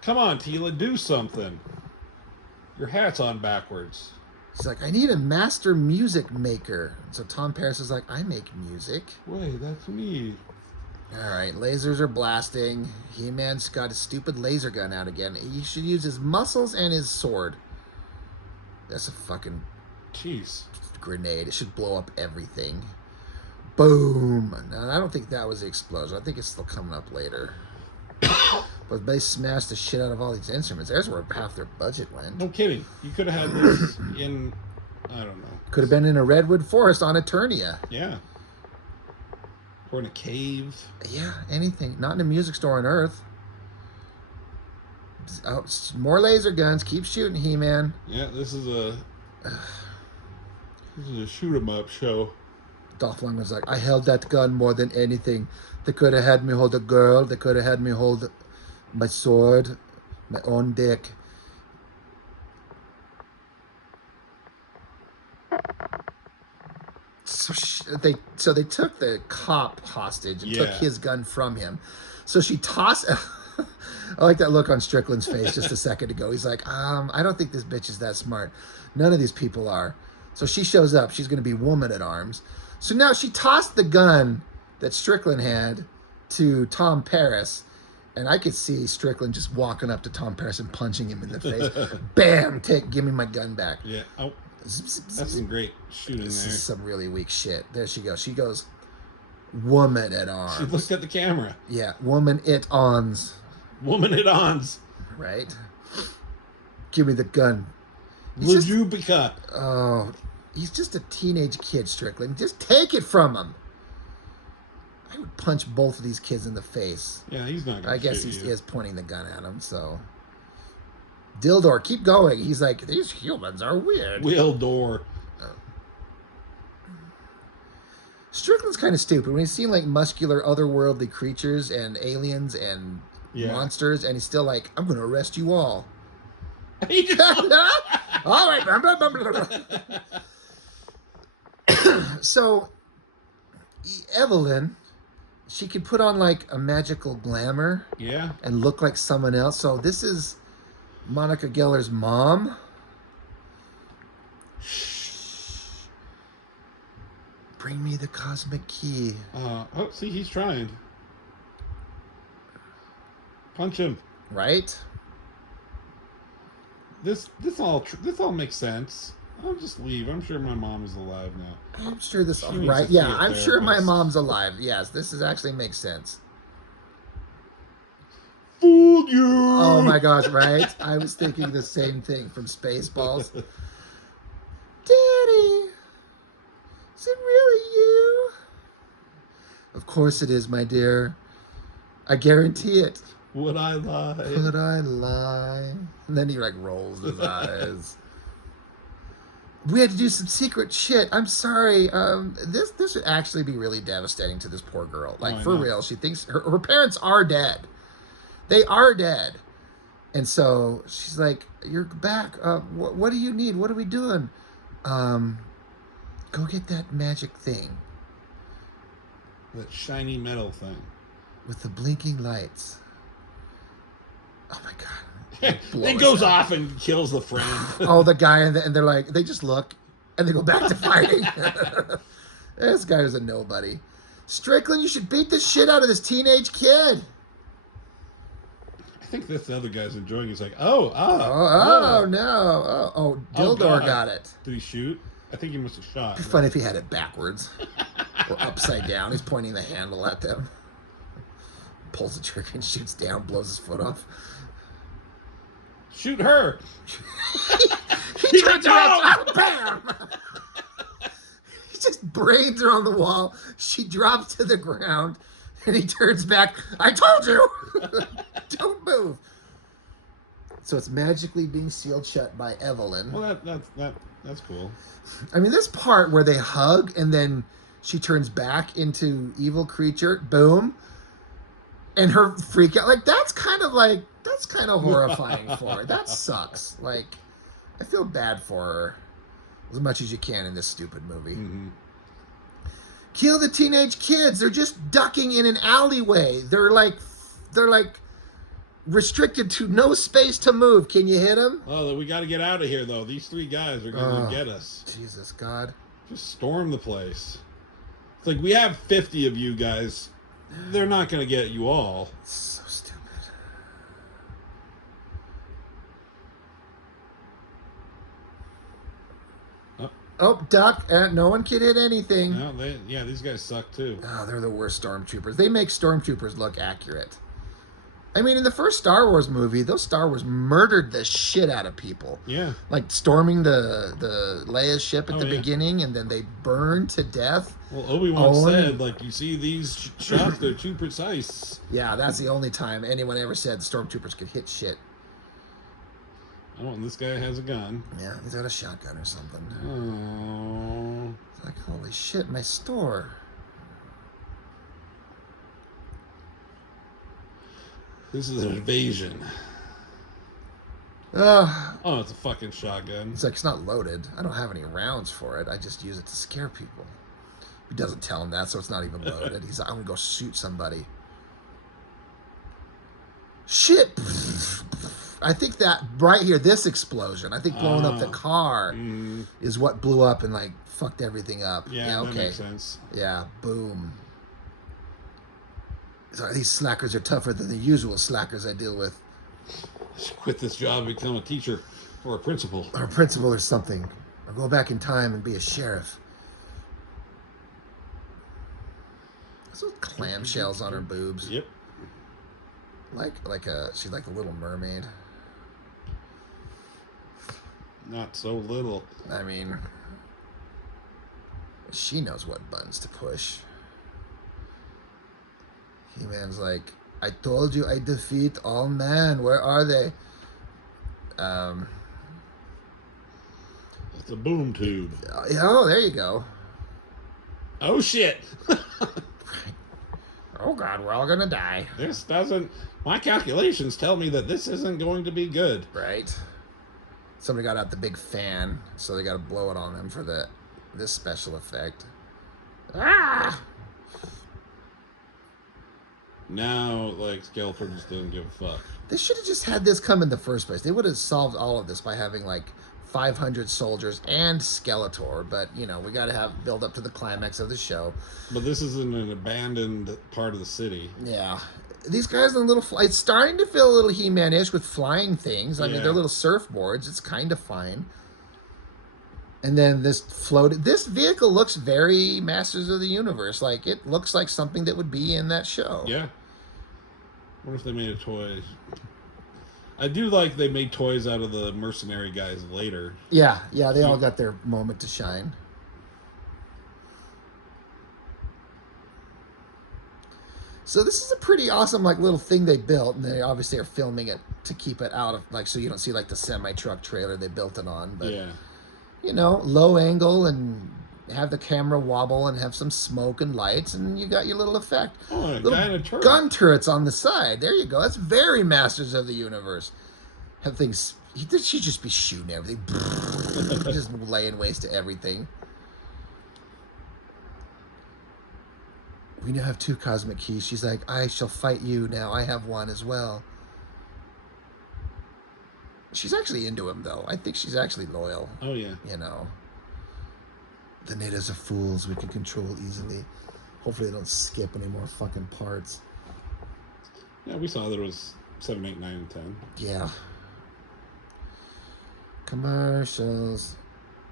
Come on, Tila, do something. Your hat's on backwards. He's like, I need a master music maker. So Tom Paris is like, I make music. Wait, that's me. All right, lasers are blasting. He-Man's got his stupid laser gun out again. He should use his muscles and his sword. That's a fucking Jeez. grenade. It should blow up everything. Boom. No, I don't think that was the explosion. I think it's still coming up later. But they smashed the shit out of all these instruments. There's where half their budget went. No kidding. You could have had this in, I don't know. Could have been in a redwood forest on Eternia. Yeah. Or in a cave. Yeah, anything. Not in a music store on Earth. Oh, more laser guns. Keep shooting, He-Man. Yeah, this is a shoot 'em up show. Dolph Lundgren's like, I held that gun more than anything. They could have had me hold a girl. They could have had me hold my sword, my own dick. So they took the cop hostage and took his gun from him. So she tossed. I like that look on Strickland's face just a second ago. He's like, I don't think this bitch is that smart. None of these people are. So she shows up. She's going to be woman at arms. So now she tossed the gun that Strickland had to Tom Paris. And I could see Strickland just walking up to Tom Paris and punching him in the face. Bam! Give me my gun back. Yeah. Oh, that's some great shooting This there. is some really weak shit. There she goes. She goes, woman at arms. She looked at the camera. Yeah, woman at arms. Woman at arms. Right? Give me the gun. Lajubika. Oh, he's just a teenage kid, Strickland. Just take it from him. I would punch both of these kids in the face. Yeah, he's not gonna I guess shoot he you. is pointing the gun at him, so. Dildor, keep going. He's like, these humans are weird. Will door. Strickland's kind of stupid when he's seen like muscular otherworldly creatures and aliens and monsters, and he's still like, I'm going to arrest you all. He just All right. So, Evelyn, she could put on like a magical glamour yeah. and look like someone else. So this is Monica Geller's mom. Bring me the cosmic key. Oh, see, he's trying. Punch him. Right? This all makes sense. I'll just leave. I'm sure my mom is alive now. I'm sure this She needs right. to see Yeah, a I'm sure my therapist. mom's alive. Yes, this is actually makes sense. Fooled you. Oh my gosh, right? I was thinking the same thing from Spaceballs. Daddy, is it really you? Of course it is, my dear. I guarantee it. Would I lie? Could I lie? And then he like rolls his eyes. We had to do some secret shit. I'm sorry. This would actually be really devastating to this poor girl. Like, for real. She thinks her parents are dead. They are dead. And so she's like, you're back. What do you need? What are we doing? Go get that magic thing. That shiny metal thing. With the blinking lights. Oh my God. It goes off and kills the friend. Oh, the guy, and they're like, they just look, and they go back to fighting. This guy was a nobody. Strickland, you should beat the shit out of this teenage kid. I think that's the other guy's enjoying it. He's like, no. Dildor God. got it. Did he shoot? I think he must have shot. It'd be funny if he had it backwards. Or upside down. He's pointing the handle at them. Pulls the trigger and shoots down, blows his foot off. Shoot her. He turns around. Bam! He just brains her on the wall. She drops to the ground, and he turns back. I told you! Don't move. So it's magically being sealed shut by Evelyn. Well, that's cool. I mean, this part where they hug, and then she turns back into evil creature. Boom. And her freak out. Like, that's kind of horrifying for her. That sucks. Like, I feel bad for her as much as you can in this stupid movie. Mm-hmm. Kill the teenage kids. They're just ducking in an alleyway. They're like restricted to no space to move. Can you hit them? Oh, we got to get out of here, though. These three guys are going to get us. Jesus, God. Just storm the place. It's like, we have 50 of you guys. They're not going to get you all. It's so stupid. Oh, duck. No one can hit anything. No, these guys suck, too. Oh, they're the worst stormtroopers. They make stormtroopers look accurate. I mean, in the first Star Wars movie, those Star Wars murdered the shit out of people. Yeah. Like storming the Leia's ship at the beginning, and then they burned to death. Well, Obi-Wan said, like, you see these shots, they're too precise. Yeah, that's the only time anyone ever said stormtroopers could hit shit. Oh, and this guy has a gun. Yeah, he's got a shotgun or something. Oh. It's like, holy shit, my store. This is an invasion. Oh, It's a fucking shotgun. it's like, it's not loaded. I don't have any rounds for it. I just use it to scare people. He doesn't tell him that, so it's not even loaded. He's like, I'm gonna go shoot somebody. Shit! I think that right here, this explosion, I think blowing up the car is what blew up and like fucked everything up. Yeah, okay. That makes sense. Yeah, boom. So these slackers are tougher than the usual slackers I deal with. I should quit this job and become a teacher or a principal. Or a principal or something. Or go back in time and be a sheriff. Those clamshells on her boobs. Yep. She's like a little mermaid. Not so little. I mean, she knows what buttons to push. He-Man's like, I told you I defeat all men. Where are they? It's a boom tube. Oh, there you go. Oh shit! Oh God, we're all gonna die. This doesn't. My calculations tell me that this isn't going to be good. Right. Somebody got out the big fan, so they got to blow it on them for this special effect. Ah! Now, like, Skeletor just doesn't give a fuck. They should have just had this come in the first place. They would have solved all of this by having like 500 soldiers and Skeletor, but you know, we got to have build up to the climax of the show. But this is in an abandoned part of the city. Yeah. These guys on little it's starting to feel a little He-Man-ish with flying things. I mean, they're little surfboards. It's kind of fine. And then this vehicle looks very Masters of the Universe. Like, it looks like something that would be in that show. Yeah. I wonder if they made a toy. I do like they made toys out of the mercenary guys later. Yeah, they all got their moment to shine. So this is a pretty awesome like little thing they built, and they obviously are filming it to keep it out of like so you don't see like the semi-truck trailer they built it on. But yeah, you know, low angle and have the camera wobble and have some smoke and lights, and you got your little effect. Oh, a little guy in a turret. Gun turrets on the side. There you go. That's very Masters of the Universe. Have things. He should just be shooting everything, just laying waste to everything. We now have 2 cosmic keys. She's like, I shall fight you now. I have one as well. She's actually into him, though. I think she's actually loyal. Oh, yeah. You know. The natives are fools we can control easily. Hopefully they don't skip any more fucking parts. Yeah, we saw there was 7, 8, 9, and 10. Yeah. Commercials.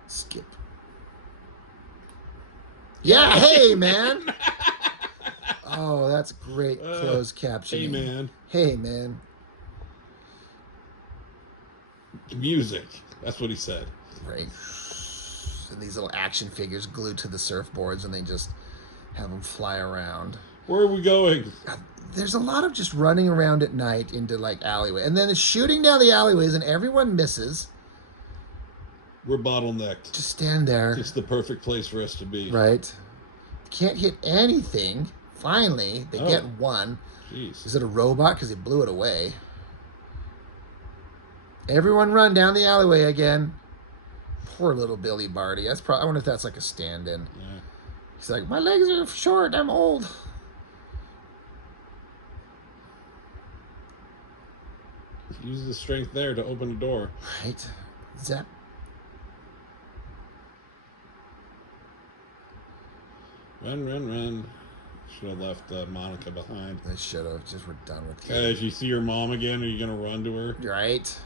Skip. Yeah, hey, man. Oh, that's great closed captioning. Hey, man. Hey, man. Music. That's what he said. Right. And these little action figures glued to the surfboards, and they just have them fly around. Where are we going? There's a lot of just running around at night into, like, alleyway. And then it's shooting down the alleyways, and everyone misses. We're bottlenecked. Just stand there. It's the perfect place for us to be. Right. Can't hit anything. Finally, they get one. Jeez. Is it a robot? Because he blew it away. Everyone run down the alleyway again. Poor little Billy Barty. I wonder if that's like a stand-in. Yeah. He's like, my legs are short. I'm old. Use the strength there to open a door. Right. Zap. Run, run, run. Should have left Monica behind. They should have. Just we're done with you. If you see your mom again, are you going to run to her? Right.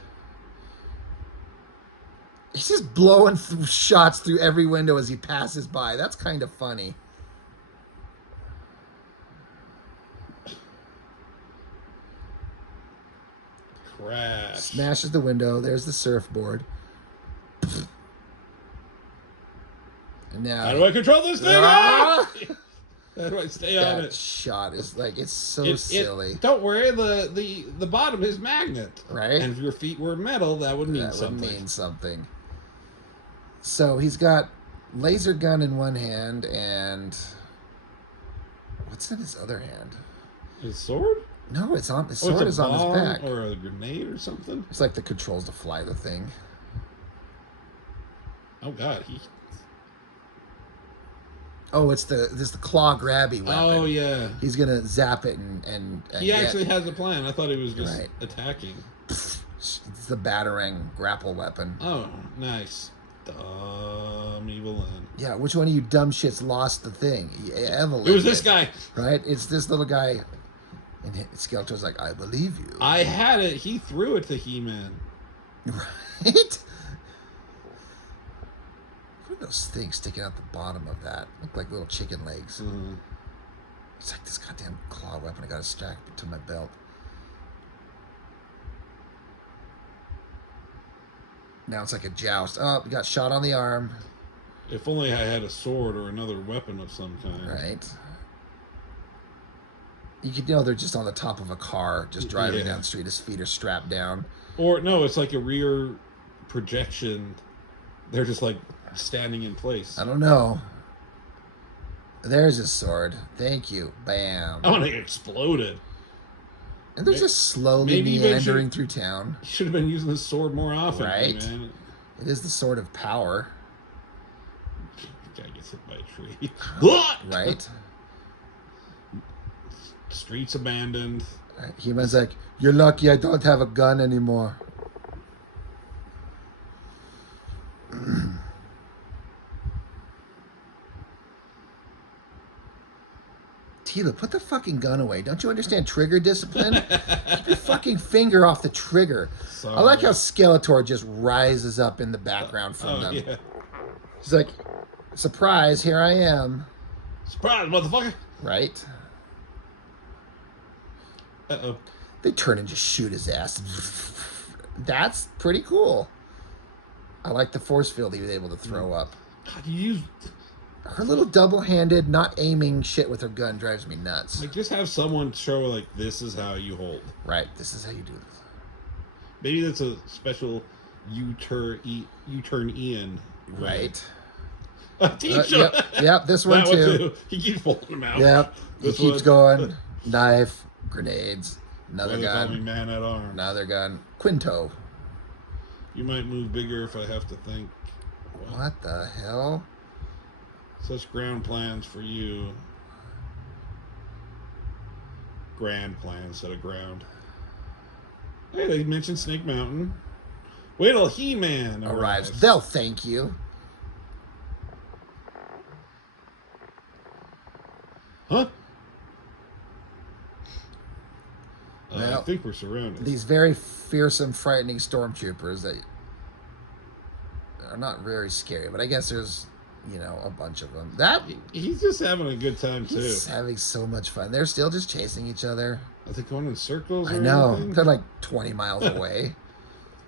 He's just blowing shots through every window as he passes by. That's kind of funny. Crash. Smashes the window. There's the surfboard. And now, how do I control this thing? Ah! How do I stay on That it? shot is like, it's so silly. Don't worry, the bottom is magnet. Right. And if your feet were metal, that would mean That something. would mean something. So he's got laser gun in one hand and what's in his other hand? His sword? No, his sword It's a is on his bomb back. or a grenade or something. It's like the controls to fly the thing. Oh God, Oh, it's the claw grabby weapon. Oh yeah. He's gonna zap it and He actually has a plan. I thought he was just Right. attacking. It's the batarang grapple weapon. Oh, nice. Dumb Evelyn. Yeah, which one of you dumb shits lost the thing? Evelyn. It was this guy. Right? It's this little guy. And Skeletor's like, I believe you. I had it. He threw it to He-Man. Right? What are those things sticking out the bottom of that? Look like little chicken legs. Mm-hmm. It's like this goddamn claw weapon. I gotta strap it to my belt. Now it's like a joust. Oh, we got shot on the arm. If only I had a sword or another weapon of some kind. Right. You could know they're just on the top of a car, just driving Yeah. down the street. His feet are strapped down. Or no, it's like a rear projection. They're just like standing in place. I don't know. There's his sword. Thank you. Bam. Oh, and it exploded. And they're just slowly maybe you meandering through town. You should have been using this sword more often, Right. man. It is the sword of power. Guy gets hit by a tree. Right? Streets abandoned. He-Man's like, you're lucky I don't have a gun anymore. Tila, put the fucking gun away. Don't you understand trigger discipline? Keep your fucking finger off the trigger. Sorry. I like how Skeletor just rises up in the background from them. Yeah. He's like, surprise, here I am. Surprise, motherfucker. Right? Uh-oh. They turn and just shoot his ass. That's pretty cool. I like the force field he was able to throw up. God, you use... Her little double-handed, not aiming shit with her gun drives me nuts. Like, just have someone show, like, this is how you hold. Right, this is how you do this. Maybe that's a special U-turn Ian. Right. Yep, this one That too. He keeps pulling them out. Yep, he This keeps one. going. Knife, grenades, another Why they call me gun, man at arms. another gun. Quinto. You might move bigger if I have to think. What the hell? Such ground plans for you. Grand plans instead of ground. Hey, they mentioned Snake Mountain. Wait till He-Man Arrives. They'll thank you. Huh? Well, I think we're surrounded. These very fearsome, frightening stormtroopers that are not very scary, but I guess there's, you know, a bunch of them. He's just having a good time, too. He's having so much fun. They're still just chasing each other. Are they going in circles? I or know. anything? They're like 20 miles away.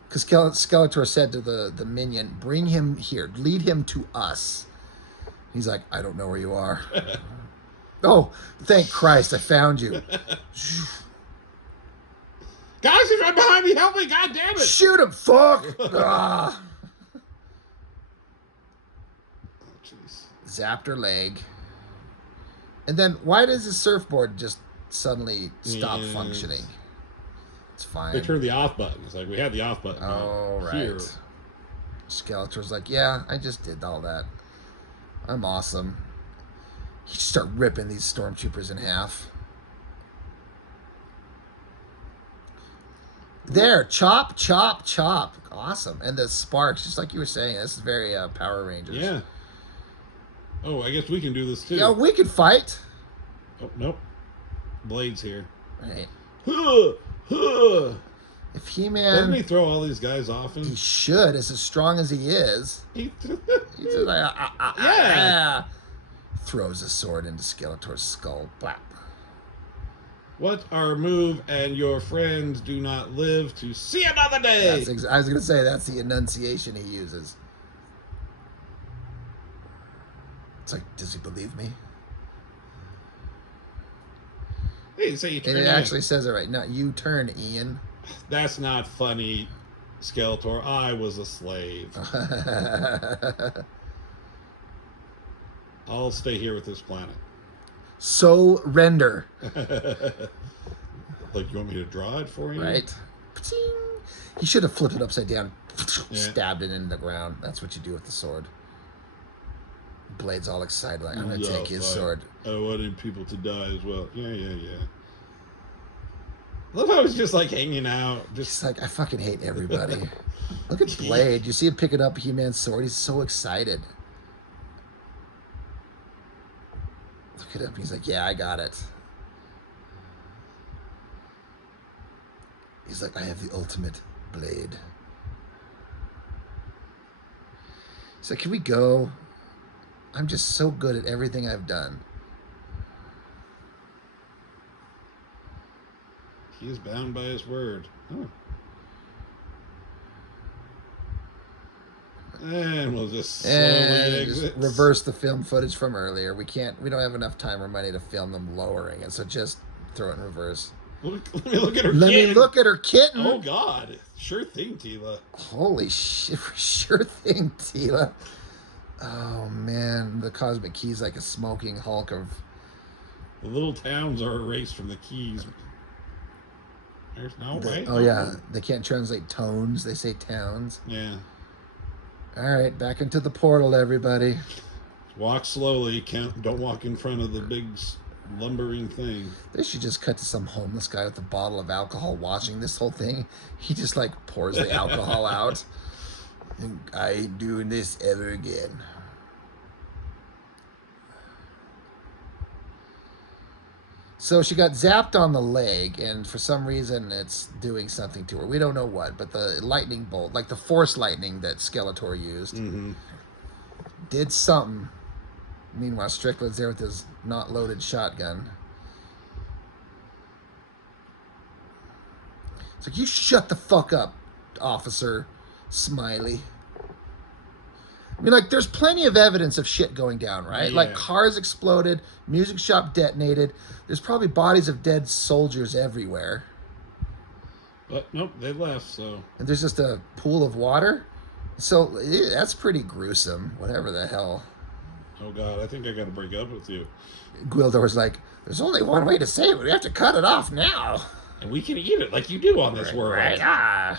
Because Skeletor said to the minion, bring him here. Lead him to us. He's like, I don't know where you are. Oh, thank Christ, I found you. Guys, he's right behind me. Help me. God damn it. Shoot him, fuck. Ah. Jeez. Zapped her leg. And then why does the surfboard just suddenly stop Yeah. functioning? It's fine. They turned the off button. It's like, we had the off button. Oh, right. Here. Skeletor's like, yeah, I just did all that. I'm awesome. You start ripping these stormtroopers in half. There, chop, chop, chop. Awesome. And the sparks, just like you were saying, this is very Power Rangers. Yeah. Oh, I guess we can do this too. Yeah, we could fight. Oh, nope. Blade's here. Right. Huh, huh. If Doesn't He-Man, he throw all these guys off him? he should, as strong as he is. He's just like, Yeah. Throws a sword into Skeletor's skull. Blap. What our move and your friends do not live to see another day. I was going to say, that's the enunciation he uses. It's like, does he believe me? Hey, say you turn And it in. actually says it right. No, you turn, Ian. That's not funny, Skeletor. I was a slave. I'll stay here with this planet. So render. Like, you want me to draw it for you? Right? Pting. He should have flipped it upside down, Yeah. stabbed it into the ground. That's what you do with the sword. Blade's all excited, like, I'm going to Yeah, take his fine. sword. I wanted people to die as well. Yeah. I love how he's just like hanging out. He's Just like, I fucking hate everybody. Look at Blade. You see him picking up He-Man's sword? He's so excited. Look at him. He's like, yeah, I got it. He's like, I have the ultimate blade. He's like, can we go? I'm just so good at everything I've done. he is bound by his word. Oh. And we'll just slowly And exit. reverse the film footage from earlier. We don't have enough time or money to film them lowering it, so just throw it in reverse. Let me look at her Let kitten. me look at her kitten. Oh, God. Sure thing, Tila. Holy shit. Sure thing, Tila. Oh, man. The Cosmic Key's like a smoking hulk of... The little towns are erased from the keys. There's no way. Oh, yeah. They can't translate tones. They say towns. Yeah. All right. Back into the portal, everybody. Walk slowly. Don't walk in front of the big lumbering thing. They should just cut to some homeless guy with a bottle of alcohol watching this whole thing. He just like pours the alcohol out. And I ain't doing this ever again. So she got zapped on the leg, and for some reason it's doing something to her. We don't know what, but the lightning bolt, like the force lightning that Skeletor used, did something. Meanwhile, Strickland's there with his not loaded shotgun. It's like, you shut the fuck up, Officer Smiley. I mean, like, there's plenty of evidence of shit going down, right? Yeah. Like, cars exploded, music shop detonated. There's probably bodies of dead soldiers everywhere. But, nope, they left, so... And there's just a pool of water? So, yeah, that's pretty gruesome, whatever the hell. Oh, God, I think I gotta break up with you. Gwildor's like, there's only one way to save it. We have to cut it off now. And we can eat it like you do on this world. Right,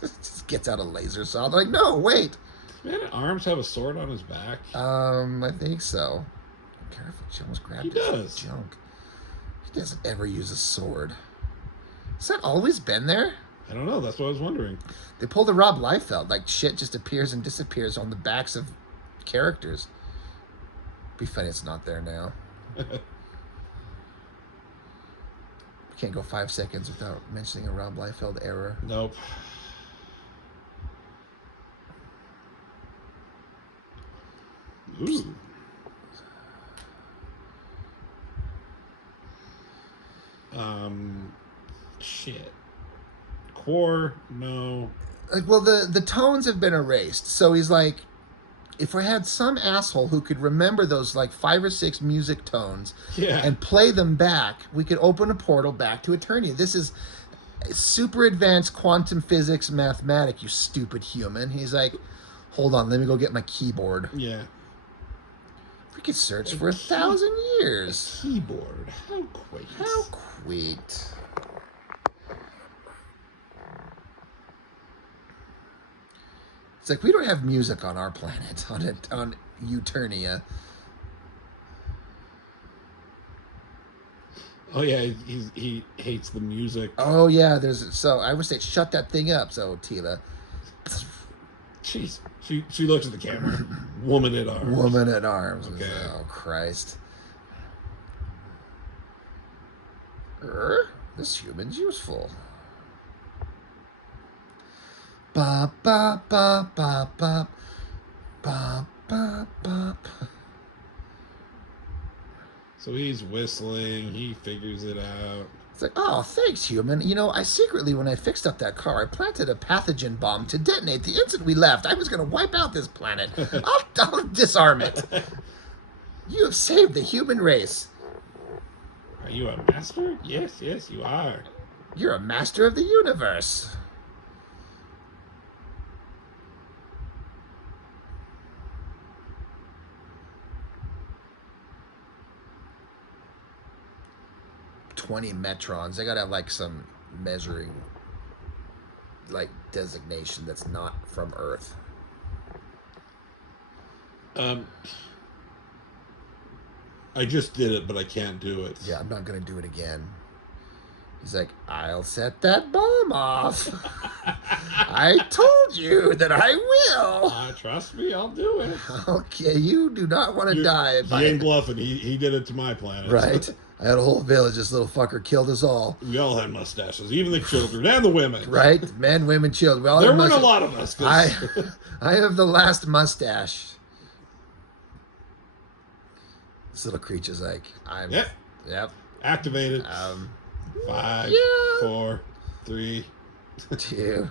just gets out a laser saw. They're like, no, wait. Man, Arms have a sword on his back. I think so. Careful, she almost grabbed his junk. He doesn't ever use a sword. Has that always been there? I don't know, that's what I was wondering. They pulled a Rob Liefeld. Like, shit just appears and disappears on the backs of characters. Be funny it's not there now. We can't go 5 seconds without mentioning a Rob Liefeld error. Nope. Ooh. Shit. Core, no. Like, well, the tones have been erased. So he's like, if I had some asshole who could remember those like 5 or 6 music tones and play them back, we could open a portal back to Eternia. This is super advanced quantum physics mathematic, you stupid human. He's like, hold on, let me go get my keyboard. Yeah. We could search for 1,000 years. Keyboard. How quaint. How quaint. It's like, we don't have music on our planet, on Eternia. Oh yeah, he hates the music. Oh yeah, so I would say shut that thing up. So Tila, Jeez, she looks at the camera. Woman at arms. Woman at arms. Okay. Oh Christ. This human's useful. Ba ba ba ba ba ba ba ba. So he's whistling. He figures it out. It's like, oh, thanks, human. You know, I secretly, when I fixed up that car, I planted a pathogen bomb to detonate the instant we left. I was going to wipe out this planet. I'll disarm it. You have saved the human race. Are you a master? Yes, you are. You're a master of the universe. $20 metrons. They gotta have like some measuring, like, designation that's not from Earth. I just did it, but I can't do it. Yeah, I'm not gonna do it again. He's like, I'll set that bomb off. I told you that I will. Trust me, I'll do it. Okay, you do not want to die. He ain't bluffing. He did it to my planet. Right. I had a whole village. This little fucker killed us all. We all had mustaches, even the children and the women. Right? Men, women, children. We all there had weren't a lot of us. I have the last mustache. This little creature's like, Yep. Activated. 5, 4, 3, 2.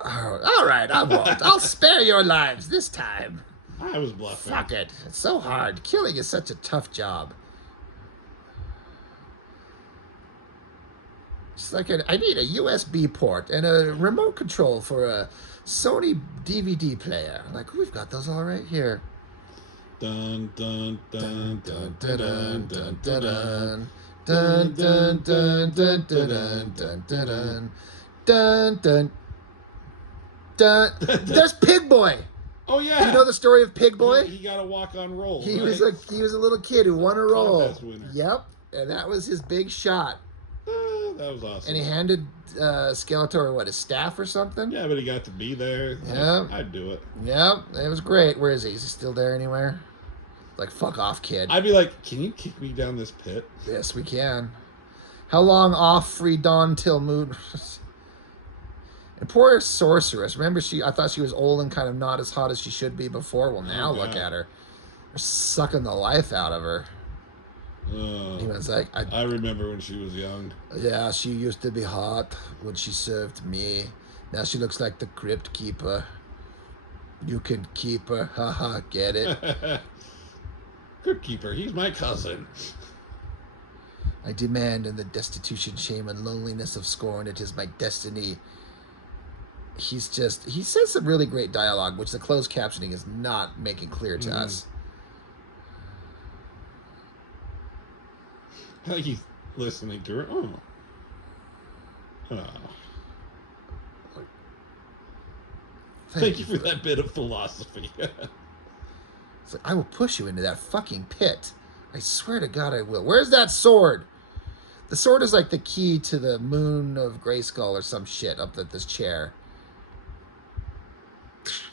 Oh, all right, I won't. I'll spare your lives this time. I was bluffing. Fuck it. It's so hard. Killing is such a tough job. It's like I need a USB port and a remote control for a Sony DVD player. Like, we've got those all right here. Dun dun dun dun dun dun dun dun dun. Dun dun dun dun dun dun dun dun dun dun dun. There's Pig Boy. Oh yeah. Do you know the story of Pig Boy? He got a walk-on role. He right? was a little kid who won a role. Contest winner. Yep, and that was his big shot. That was awesome. And he handed Skeletor his staff or something. Yeah, but he got to be there. Yeah, I'd do it. Yep, it was great. Where is he? Is he still there anywhere? Like, fuck off, kid. I'd be like, can you kick me down this pit? Yes, we can. How long off free dawn till moon? And poor sorceress. Remember, I thought she was old and kind of not as hot as she should be before. Well, now look at her. They're sucking the life out of her. He was like, I remember when she was young. Yeah, she used to be hot when she served me. Now she looks like the crypt keeper. You can keep her. Haha, get it? Crypt keeper, he's my cousin. I demand in the destitution, shame, and loneliness of scorn, it is my destiny. He says some really great dialogue, which the closed captioning is not making clear to us. Like he's listening to her. Oh. Thank you for that bit of philosophy. It's like, I will push you into that fucking pit. I swear to God I will. Where's that sword? The sword is like the key to the moon of Grayskull or some shit up at this chair.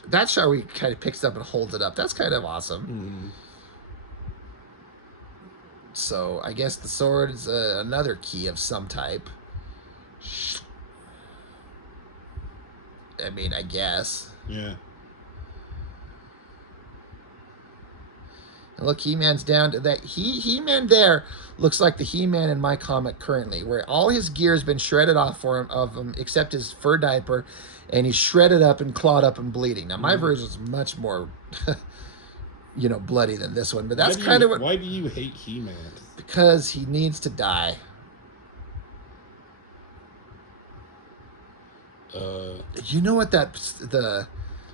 That's how he kind of picks it up and holds it up. That's kind of awesome. So I guess the sword is another key of some type. I mean, I guess. Yeah. And look, He-Man's down to that. He-Man there looks like the He-Man in my comic currently, where all his gear's been shredded off of him, except his fur diaper, and he's shredded up and clawed up and bleeding. Now, my version's much more, bloody than this one, but that's kind of what... Why do you hate He-Man? Because he needs to die. You know what the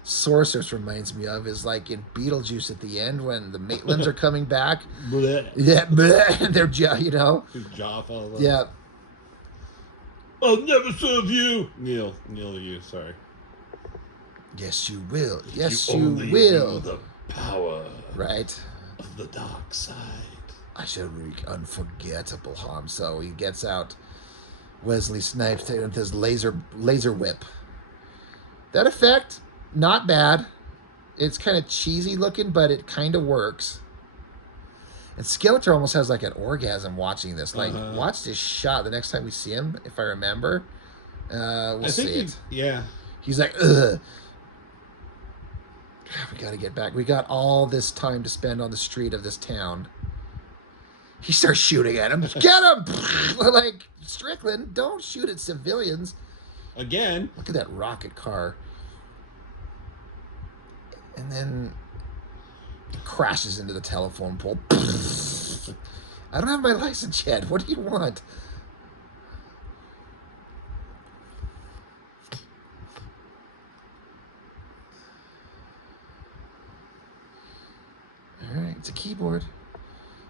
sorceress reminds me of is like in Beetlejuice at the end when the Maitlands are coming back. Blech. Yeah, bleh, and they're His jaw falls off. Yeah. I'll never serve you. Neil, you, sorry. Yes, you will. Yes, you you only will. Know the power. Right. Of the dark side. I shall wreak unforgettable harm. So he gets out Wesley Snipes with his laser whip. That effect, not bad. It's kind of cheesy looking, but it kind of works. And Skeletor almost has like an orgasm watching this. Like, watch this shot the next time we see him, if I remember. We'll see it. Yeah. He's like, ugh. We got to get back. We got all this time to spend on the street of this town. He starts shooting at him. Get him! Like, Strickland, don't shoot at civilians. Again. Look at that rocket car. And then it crashes into the telephone pole. I don't have my license yet. What do you want? All right, it's a keyboard.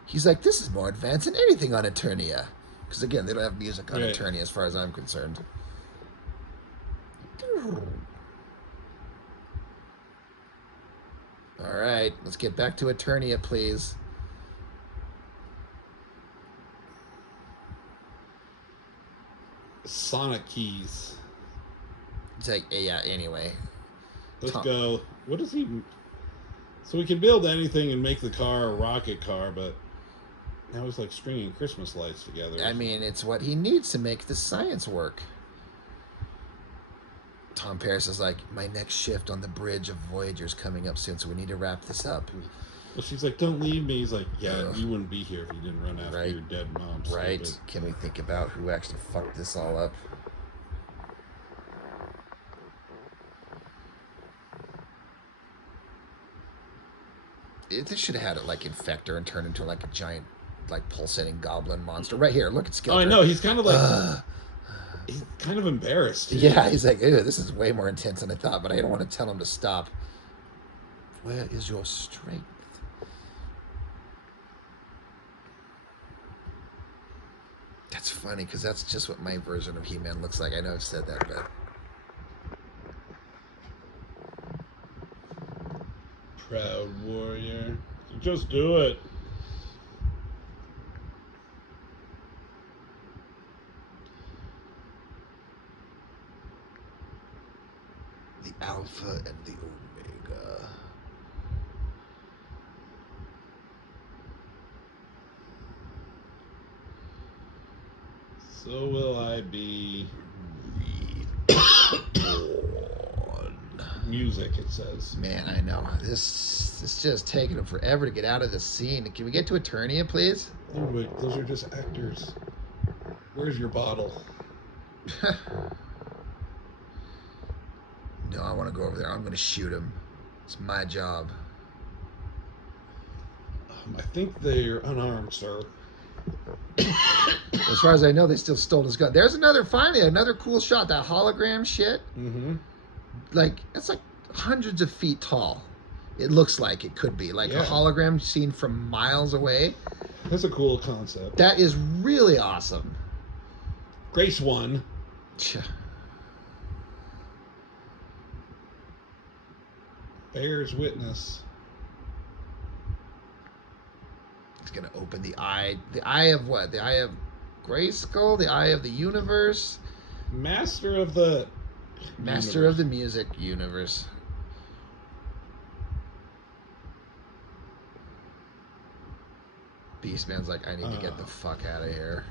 He's like, this is more advanced than anything on Eternia. Because, again, they don't have music on Eternia as far as I'm concerned. All right, let's get back to Eternia, please. Sonic keys. It's like, yeah, anyway. Let's go. What does he... So we can build anything and make the car a rocket car, but now it's like stringing Christmas lights together. I mean, it's what he needs to make the science work. Tom Paris is like, my next shift on the bridge of Voyager's coming up soon, so we need to wrap this up. Well, she's like, don't leave me. He's like, yeah, you wouldn't be here if you didn't run after your dead mom. Right. Stupid. Can we think about who actually fucked this all up? They should have had it like Infector and turn into like a giant, like pulsating goblin monster. Right here, look at Skeletor. Oh, I know. He's kind of like He's kind of embarrassed. Too. Yeah, he's like, ew, this is way more intense than I thought, but I don't want to tell him to stop. Where is your strength? That's funny, because that's just what my version of He-Man looks like. I know I've said that, but... Proud warrior. Just do it. The Alpha and the Omega. So will I be. Music, it says. Man, I know. This is just taking him forever to get out of the scene. Can we get to Eternia, please? Ludwig, those are just actors. Where's your bottle? No, I want to go over there. I'm going to shoot him. It's my job. I think they're unarmed, sir. As far as I know, they still stole his gun. There's finally another cool shot. That hologram shit. Mm-hmm. Like, it's like hundreds of feet tall. It looks like it could be. Like a hologram seen from miles away. That's a cool concept. That is really awesome. Grace won. Bears witness. It's going to open the eye. The eye of what? The eye of Grayskull? The eye of the universe? Master of the music universe. Beastman's like, I need to get the fuck out of here.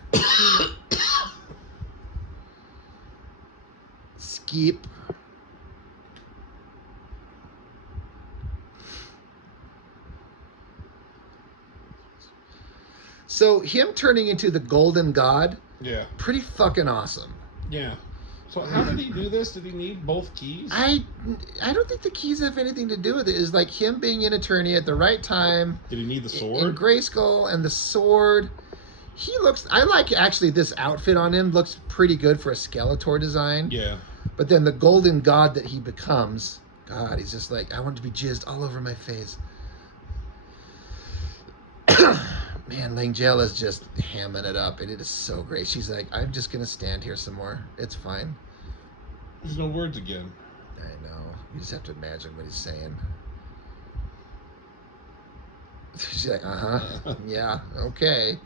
Skeep. So him turning into the Golden God, pretty fucking awesome. Yeah. So how did he do this? Did he need both keys? I don't think the keys have anything to do with it. It's like him being in Eternia at the right time. Did he need the sword? In Grayskull and the sword. I like actually this outfit on him looks pretty good for a Skeletor design. Yeah. But then the Golden God that he becomes, God, he's just like, I want to be jizzed all over my face. Man, Langela's just hamming it up, and it is so great. She's like, I'm just going to stand here some more. It's fine. There's no words again. I know. You just have to imagine what he's saying. She's like, yeah, okay.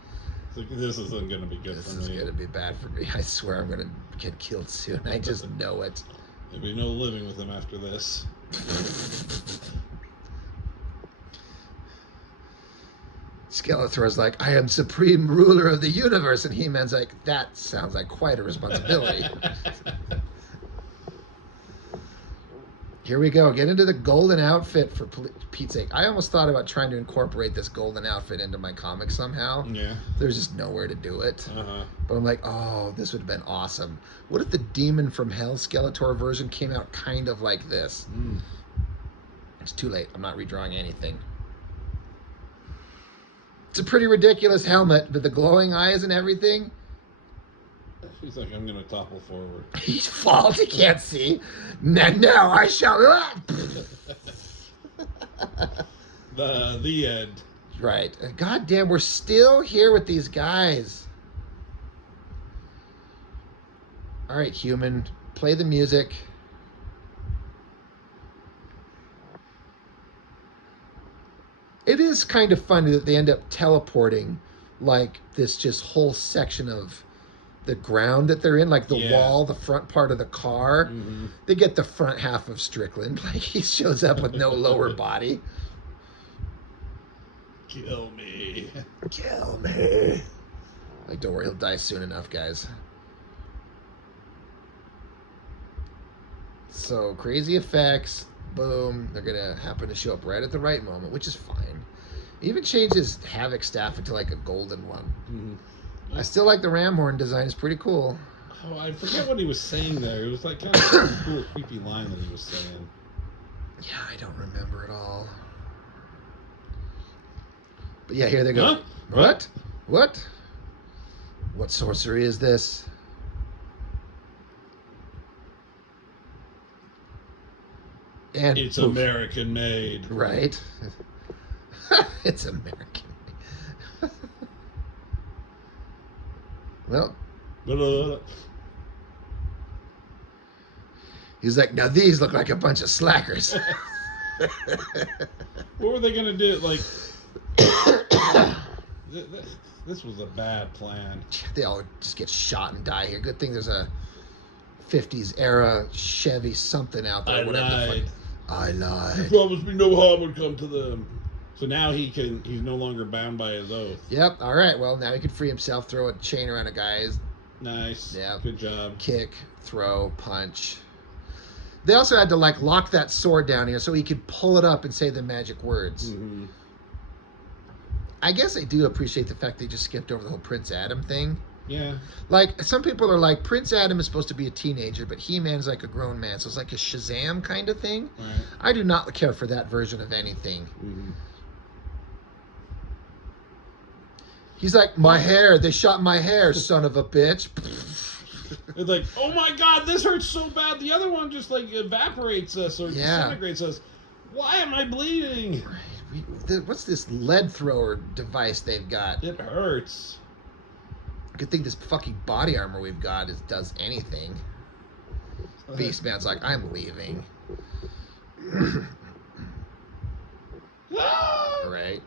It's like, this isn't going to be good for me. This is going to be bad for me. I swear I'm going to get killed soon. I just know it. There'll be no living with him after this. Skeletor's like, I am supreme ruler of the universe. And He-Man's like, that sounds like quite a responsibility. Here we go. Get into the golden outfit, for Pete's sake. I almost thought about trying to incorporate this golden outfit into my comic somehow. Yeah. There's just nowhere to do it. Uh-huh. But I'm like, oh, this would have been awesome. What if the Demon from Hell Skeletor version came out kind of like this? It's too late. I'm not redrawing anything. It's a pretty ridiculous helmet, but the glowing eyes and everything. He's like, I'm going to topple forward. He falls, he can't see. Now I shall. The end. Right. God damn, we're still here with these guys. All right, human, play the music. It is kind of funny that they end up teleporting like this just whole section of the ground that they're in, like the wall, the front part of the car. Mm-hmm. They get the front half of Strickland. Like he shows up with no lower body. Kill me. Kill me. Like, don't worry, he'll die soon enough, guys. So, crazy effects. Boom. They're going to happen to show up right at the right moment, which is fine. He even changes Havoc staff into like a golden one. Mm-hmm. I still like the ram horn design. It's pretty cool. Oh, I forget what he was saying there. It was like kind of a cool, creepy line that he was saying. Yeah, I don't remember it all. But yeah, here they go. Huh? What? What? What sorcery is this? And It's poof. American made. Right? It's American. Well, he's like, now these look like a bunch of slackers. What were they gonna do? Like, this was a bad plan. They all just get shot and die here. Good thing there's a 50s era Chevy something out there. I lied. I lied. Promised me no harm would come to them. So now he's no longer bound by his oath. Yep. All right. Well, now he can free himself. Throw a chain around a guy's. Nice. Yeah. Good job. Kick, throw, punch. They also had to like lock that sword down here so he could pull it up and say the magic words. Mm-hmm. I guess I do appreciate the fact they just skipped over the whole Prince Adam thing. Yeah. Like, some people are like, Prince Adam is supposed to be a teenager, but He-Man's like a grown man, so it's like a Shazam kind of thing. Right. I do not care for that version of anything. Mm-hmm. He's like, my hair, they shot my hair, son of a bitch. It's like, oh my god, this hurts so bad. The other one just like evaporates us or disintegrates us. Why am I bleeding? What's this lead thrower device they've got? It hurts. Good thing this fucking body armor we've got does anything. Beastman's like, I'm leaving. Right?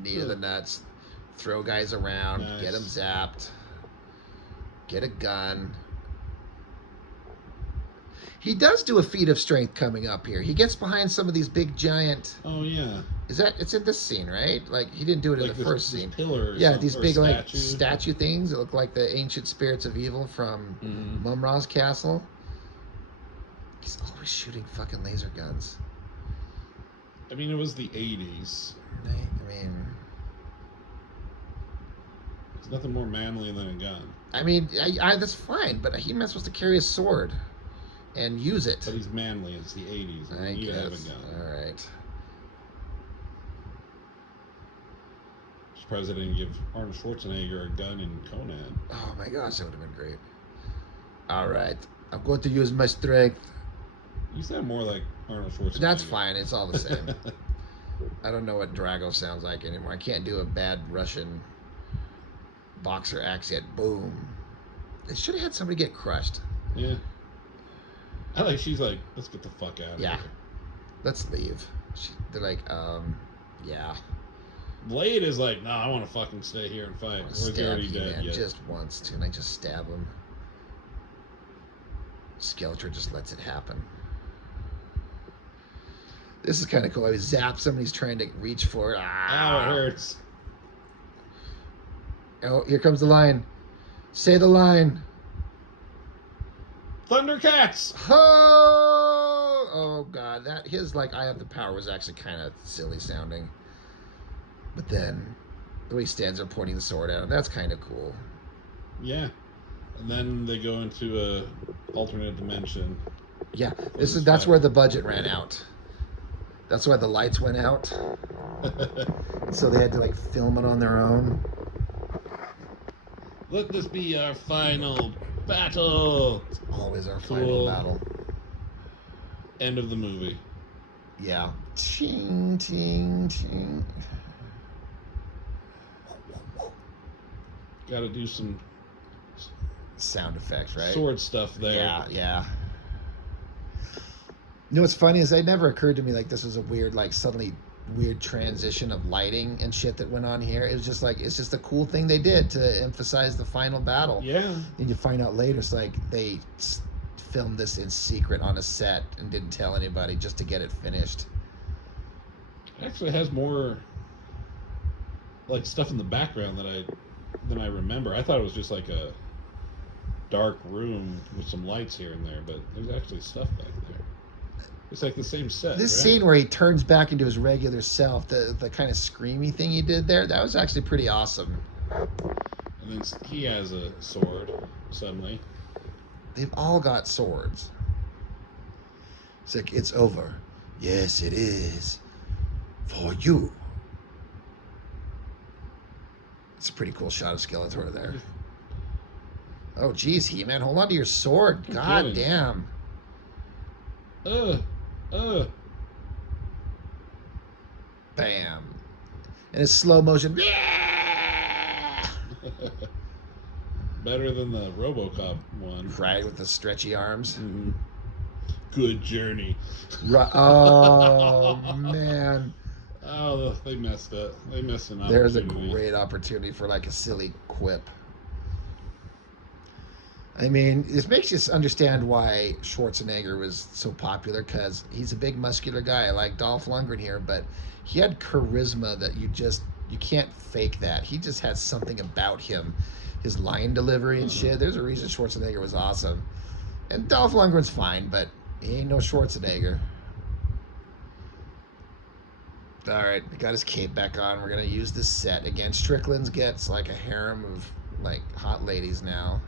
Knee to the nuts. Throw guys around. Nice. Get them zapped. Get a gun. He does do a feat of strength coming up here. He gets behind some of these big giant... Oh, yeah. It's in this scene, right? Like, he didn't do it Like in the first scene. Pillars. Yeah, these big like statue. statue things that look like the ancient spirits of evil from Mum-Ra's castle. He's always shooting fucking laser guns. I mean, it was the 80s. I mean, There's nothing more manly than a gun. that's fine, but He-Man's supposed to carry a sword and use it. But he's manly. It's the 80s. And I you need to have a guess. gun. All right. Surprised they didn't give Arnold Schwarzenegger a gun in Conan. Oh my gosh, that would have been great. All right, I'm going to use my strength. You sound more like Arnold Schwarzenegger. That's fine. It's all the same. I don't know what Drago sounds like anymore. I can't do a bad Russian boxer accent. Boom. They should have had somebody get crushed. Yeah. She's like, let's get the fuck out of Yeah. here. Let's leave. They're like, yeah. Blade is like, I want to fucking stay here and fight. Or is he Stab already He-Man dead yet? just once, too, and I just stab him. Skeletor just lets it happen. This is kind of cool. I zap somebody's trying to reach for it. Ow, it hurts. Oh, here comes the line. Say the line. Thundercats! Oh God, his like I have the power was actually kind of silly sounding. But then the way he stands there pointing the sword at him, that's kind of cool. Yeah. And then they go into a alternate dimension. Yeah, that's where the budget ran out. That's why the lights went out. So they had to like film it on their own. Let this be our final battle. It's always our Cool. final battle. End of the movie. Yeah. Ching, ching, ching. Got to do some Sound effects, right? sword stuff there. Yeah. You know what's funny is it never occurred to me like this was a weird, like suddenly weird transition of lighting and shit that went on here. It was just like, it's just a cool thing they did to emphasize the final battle. Yeah. And you find out later, it's like they filmed this in secret on a set and didn't tell anybody just to get it finished. It actually has more like stuff in the background than I remember. I thought it was just like a dark room with some lights here and there, but there's actually stuff back there. It's like the same set. This right? scene where he turns back into his regular self, the kind of screamy thing he did there, that was actually pretty awesome. And then he has a sword suddenly. They've all got swords. It's like, it's over. Yes, it is. For you. It's a pretty cool shot of Skeletor there. Oh, geez, He-Man, hold on to your sword. God kidding. damn. Ugh. Ugh. Bam. And it's slow motion. Better than the RoboCop one. Right, with the stretchy arms. Mm-hmm. Good journey. Right. Oh, man. Oh, they messed up. They missed an There's a opportunity. great opportunity for like a silly quip. I mean, this makes you understand why Schwarzenegger was so popular, because he's a big muscular guy like Dolph Lundgren here, but he had charisma that you can't fake that. He just has something about him, his line delivery and shit. There's a reason Schwarzenegger was awesome, and Dolph Lundgren's fine, but he ain't no Schwarzenegger. All right, we got his cape back on. We're gonna use this set again. Strickland's gets like a harem of like hot ladies now.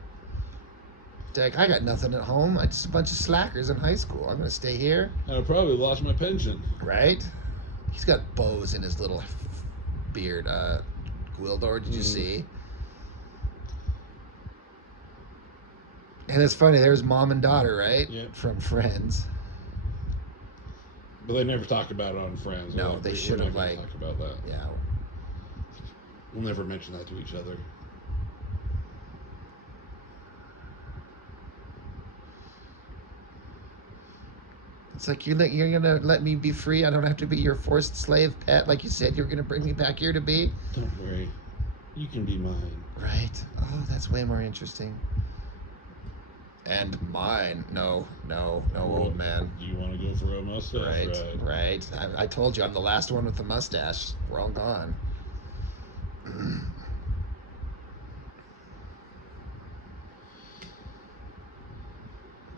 Like, I got nothing at home. I just a bunch of slackers in high school. I'm gonna stay here. I probably lost my pension. Right? He's got bows in his little beard. Gwildor, did you see? And it's funny. There's mom and daughter, right? Yep. From Friends. But they never talk about it on Friends. No, they should have, like, talk about that. Yeah. We'll never mention that to each other. It's like you're gonna let me be free. I don't have to be your forced slave pet, like you said you're gonna bring me back here to be. Don't worry, you can be mine. Right? Oh, that's way more interesting. And mine. No, old man. Do you want to go for a mustache? Right. I told you I'm the last one with the mustache. We're all gone.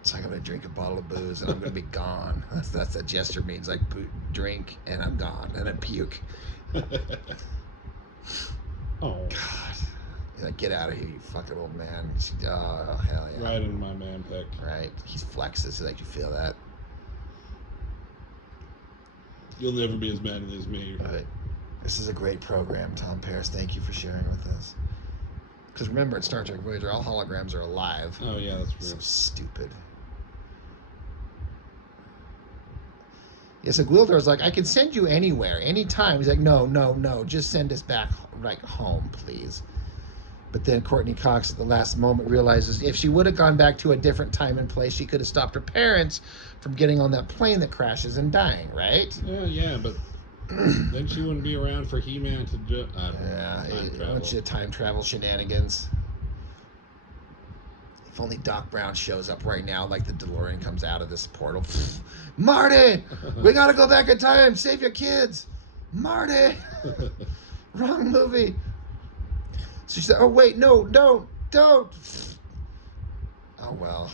It's like I'm gonna drink a bottle of booze and I'm gonna be gone. That's that gesture means, like drink and I'm gone and I puke. Oh God. Like, get out of here, you fucking old man. Oh, hell yeah. Right in my man pick. Right. He flexes so that you feel that. You'll never be as manly as me. Right. This is a great program, Tom Paris. Thank you for sharing with us. Because remember, in Star Trek Voyager, all holograms are alive. Oh, yeah, that's So weird. stupid. Yeah, so Gwildor's like, I can send you anywhere, anytime. He's like, no. Just send us back, like, home, please. But then Courtney Cox at the last moment realizes if she would have gone back to a different time and place, she could have stopped her parents from getting on that plane that crashes and dying, right? Yeah, but then she wouldn't be around for He-Man to do. A bunch of time travel shenanigans. If only Doc Brown shows up right now, like the DeLorean comes out of this portal. Marty, we gotta go back in time. Save your kids, Marty. Wrong movie. So she said, "Oh wait, no, don't." Oh well,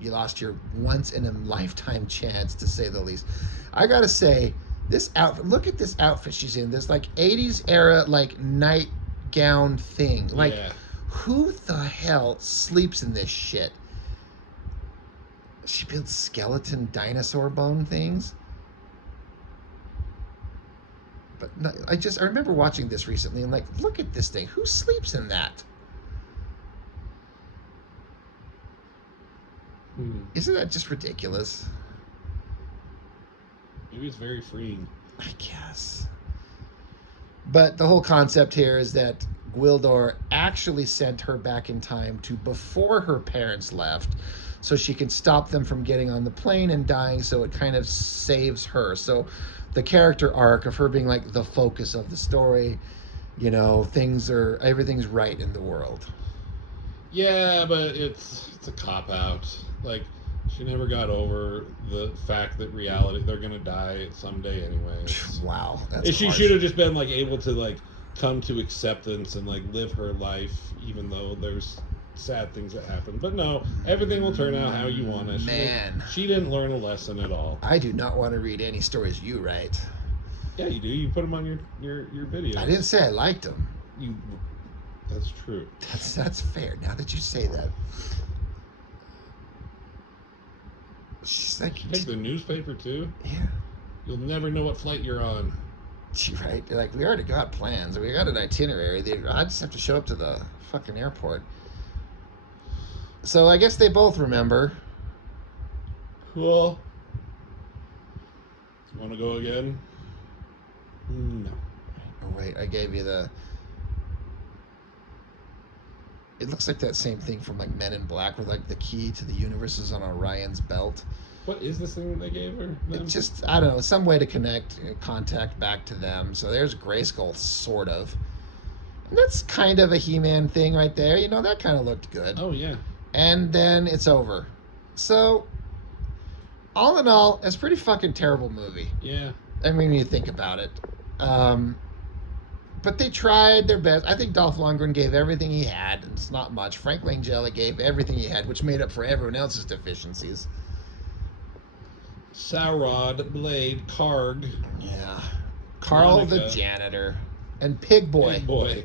you lost your once in a lifetime chance, to say the least. I gotta say, this outfit. Look at this outfit she's in. This like '80s era like nightgown thing. Like, yeah. Who the hell sleeps in this shit? She builds skeleton dinosaur bone things. But no, I remember watching this recently and like, look at this thing. Who sleeps in that? Isn't that just ridiculous? Maybe it's very freeing. I guess. But the whole concept here is that Gwildor actually sent her back in time to before her parents left, so she can stop them from getting on the plane and dying, so it kind of saves her. So the character arc of her being like the focus of the story, you know, everything's right in the world. Yeah, but it's a cop-out. Like, she never got over the fact that they're gonna die someday anyway. Wow, that's she harsh. should have just been like able to like come to acceptance and like live her life, even though there's sad things that happen. But no, everything will turn out how you want it. She didn't learn a lesson at all. I do not want to read any stories you write. Yeah, you do. You put them on your videos. I didn't say I liked them. That's true. That's fair. Now that you say that. She's like, take the newspaper too. Yeah. You'll never know what flight you're on. Right? They're like, we already got plans. We got an itinerary. I just have to show up to the fucking airport. So I guess they both remember. Cool. Want to go again? No. Oh, wait, I gave you the... It looks like that same thing from like Men in Black, where like the key to the universe is on Orion's belt. What is this thing that they gave her? Then? It's just, I don't know, some way to connect, contact back to them. So there's Grayskull, sort of. And that's kind of a He-Man thing right there. You know, that kind of looked good. Oh, yeah. And then it's over. So, all in all, it's a pretty fucking terrible movie. Yeah. I mean, when you think about it. But they tried their best. I think Dolph Lundgren gave everything he had. And it's not much. Frank Langella gave everything he had, which made up for everyone else's deficiencies. Saurod, Blade, Karg. Yeah. Carl Monica. the janitor. And Pig Boy. Big boy.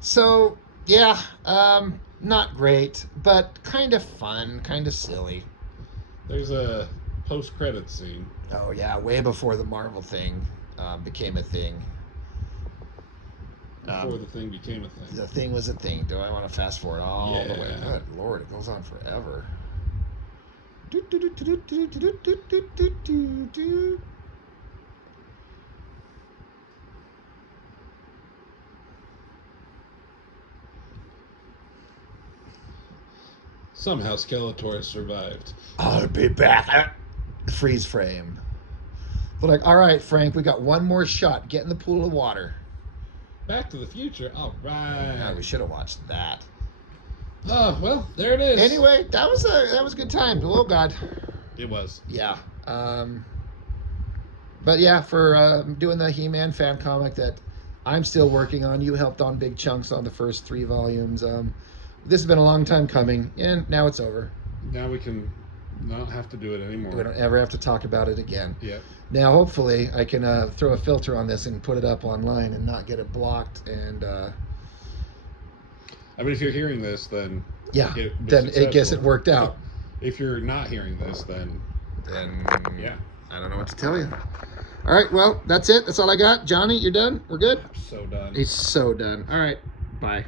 So, yeah, not great, but kind of fun, kind of silly. There's a post-credit scene. Oh, yeah, way before the Marvel thing became a thing. Before the thing became a thing. The thing was a thing. Do I want to fast forward all the way? Yeah. Good Lord, it goes on forever. Somehow Skeletor survived. I'll be back. Freeze frame. But like, all right, Frank, we got one more shot. Get in the pool of water. Back to the Future. All Yeah, right. we should have watched that. Oh, well, there it is. Anyway, that was a good time. Oh God. It was. Yeah. But yeah, for doing the He-Man fan comic that I'm still working on. You helped on big chunks on the first 3 volumes. This has been a long time coming, and now it's over. Now we can not have to do it anymore. We don't ever have to talk about it again. Yep. Now, hopefully, I can throw a filter on this and put it up online and not get it blocked. And I mean, if you're hearing this, then yeah, it was then I guess it successful. worked out. If you're not hearing this, then yeah, I don't know what to tell you. All right, well, that's it. That's all I got. Johnny, you're done? We're good? I'm so done. He's so done. All right, bye.